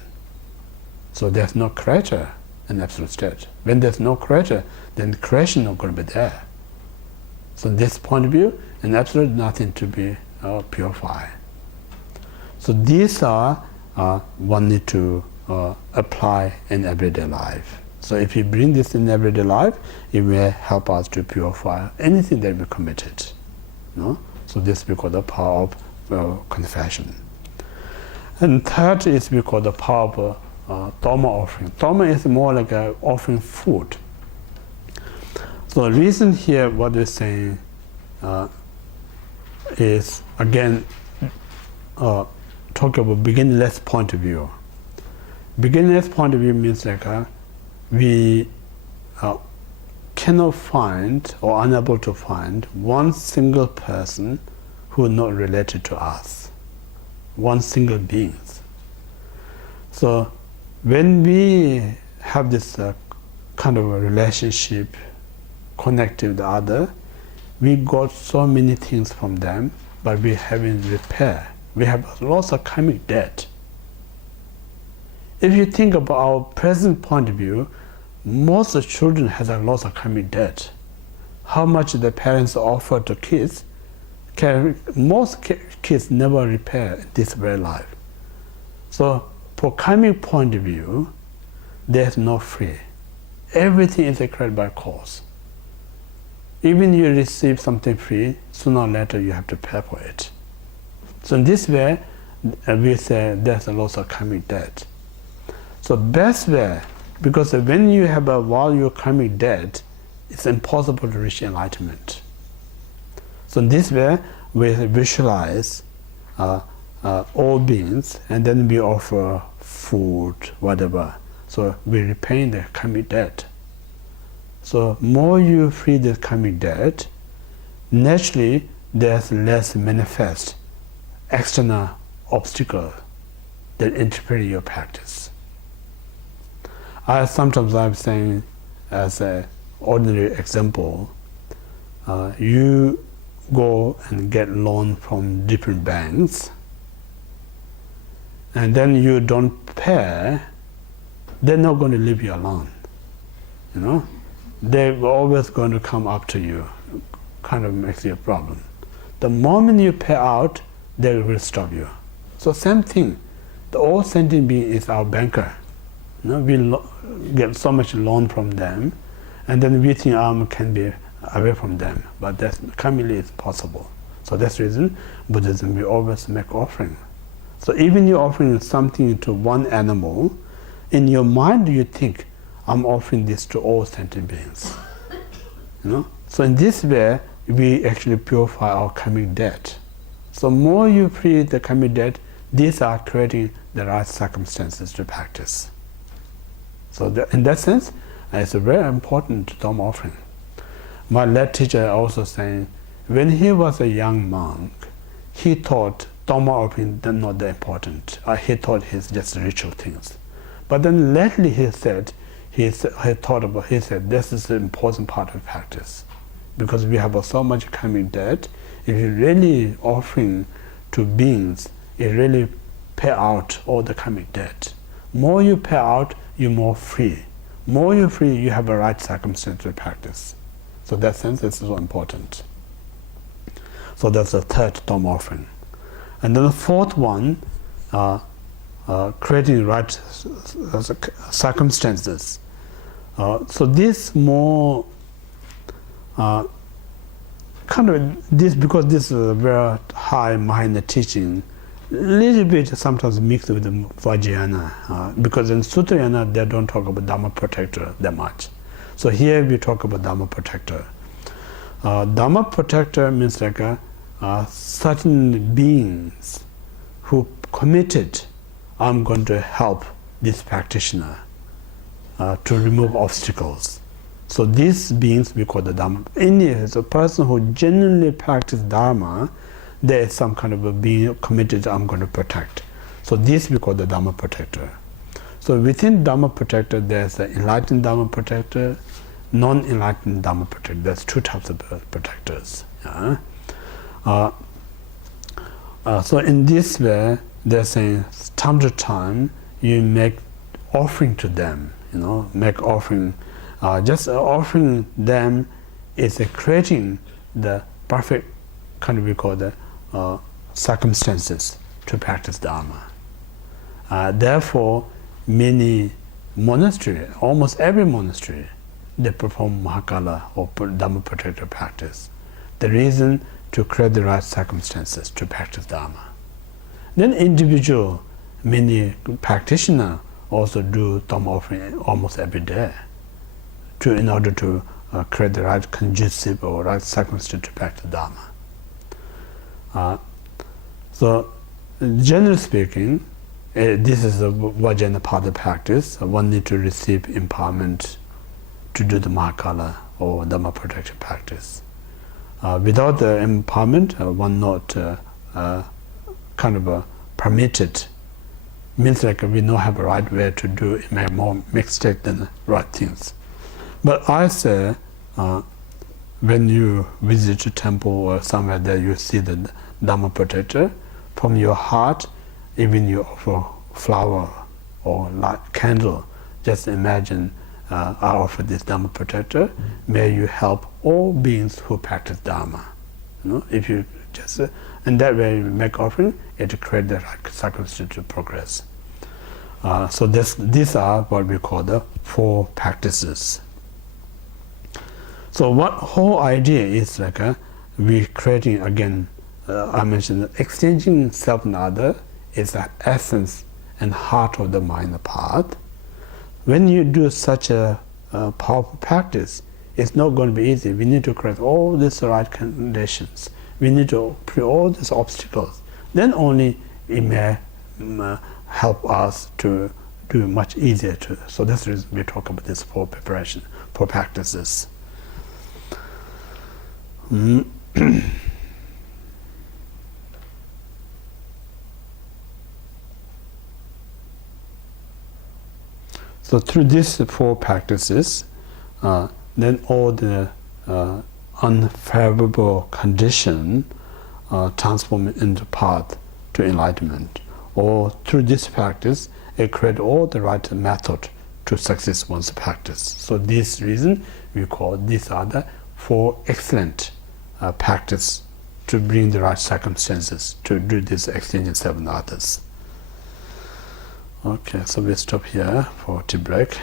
So there's no creator in absolute state. When there's no creator, then creation is not going to be there. So this point of view, in absolute, nothing to be purified. So these are one need to apply in everyday life. So if we bring this in everyday life, it will help us to purify anything that we committed. So this we call the power of confession. And third is we call the power of Dhamma offering. Dhamma is more like offering food. So the reason here what we're saying is, again, talk about beginnerless point of view. Beginnerless point of view means like we cannot find or unable to find one single person who is not related to us, one single being. So when we have this kind of a relationship, connect with the other, we got so many things from them, but we haven't repaired. We have lots of karmic debt. if you think about our present point of view, most children have a lot of karmic debt. How much the parents offer to kids, most kids never repair this very life. So, for karmic point of view, there's no free. Everything is a credit by cause. Even you receive something free, sooner or later you have to pay for it. So in this way, we say there's a lot of karmic debt. So best way, because when you have a value karmic debt, it's impossible to reach enlightenment. So in this way, we visualize all beings, and then we offer food, whatever. So we repay the karmic debt. So more you free the karmic debt, naturally there's less manifest external obstacle that interfere your practice. Sometimes I'm saying, as an ordinary example, you go and get loan from different banks, and then you don't pay, they're not going to leave you alone. You know, they're always going to come up to you, kind of makes you a problem. The moment you pay out, they will stop you. So same thing, the all sentient being is our banker. You know, we get so much loan from them, and then we think can be away from them, but that's karmically is possible. So that's the reason Buddhism, we always make offering. So even you're offering something to one animal, in your mind you think, I'm offering this to all sentient beings. You know? So in this way, we actually purify our karmic debt. So more you free the karmic debt, these are creating the right circumstances to practice. So in that sense, it's a very important Dhamma offering. My late teacher also saying, when he was a young monk, he thought Dhamma offering is not that important. He thought it's just ritual things. But then lately he said, he said, this is the important part of practice. Because we have so much karmic debt, if you really offering to beings, it really pay out all the karmic debt. More you pay out, you're more free. More you're free, you have a right circumstance to practice. So that sense is so important. So that's the third Dhamma offering. And then the fourth one, creating right circumstances. So this more because this is a very high mind teaching, little bit sometimes mixed with the Vajrayana, because in Sutrayana they don't talk about Dhamma protector that much. So here we talk about Dhamma protector. Dhamma protector means like certain beings who committed, I'm going to help this practitioner to remove obstacles. So these beings we call the Dhamma. It's a person who genuinely practices Dharma, there is some kind of a being committed, I'm going to protect. So this we call the Dhamma protector. So within Dhamma protector, there's an enlightened Dhamma protector, non-enlightened Dhamma protector. There's two types of protectors. Yeah? So in this way, they're saying time to time you make offering to them. You know, make offering. Just offering them is creating the perfect kind of we call the circumstances to practice Dharma. Therefore, many monasteries, almost every monastery, they perform Mahakala or Dhamma protector practice. The reason to create the right circumstances to practice Dharma. Then individual, many practitioners also do Dhamma offering almost every day in order to create the right conducive or right circumstance to practice Dharma. So generally speaking, this is a Vajrayana part of practice. One needs to receive empowerment to do the Mahakala or Dhamma protection practice. Without the empowerment, one not permitted. Means like we don't have a right way to do it, make more mistake than the right things. But I say, when you visit a temple or somewhere there, you see the Dhamma protector, from your heart, even you offer flower or light candle. Just imagine I offer this Dharma protector. May you help all beings who practice Dharma. If you just in that way you make offering, it creates the right circumstance to progress. So these are what we call the 4 practices. So what whole idea is like we creating again. I mentioned that exchanging self and other is the essence and heart of the mind part. When you do such a powerful practice, it's not going to be easy. We need to create all these right conditions. We need to put all these obstacles. Then only it may help us to do much easier. So that's the reason we talk about this 4 preparation, 4 practices. So through these 4 practices, then all the unfavorable condition transform into path to enlightenment. Or through this practice, it creates all the right method to success one's practice. So this reason we call these are the 4 excellent practice to bring the right circumstances to do this exchanging self and others. Okay, so we stop here for tea break.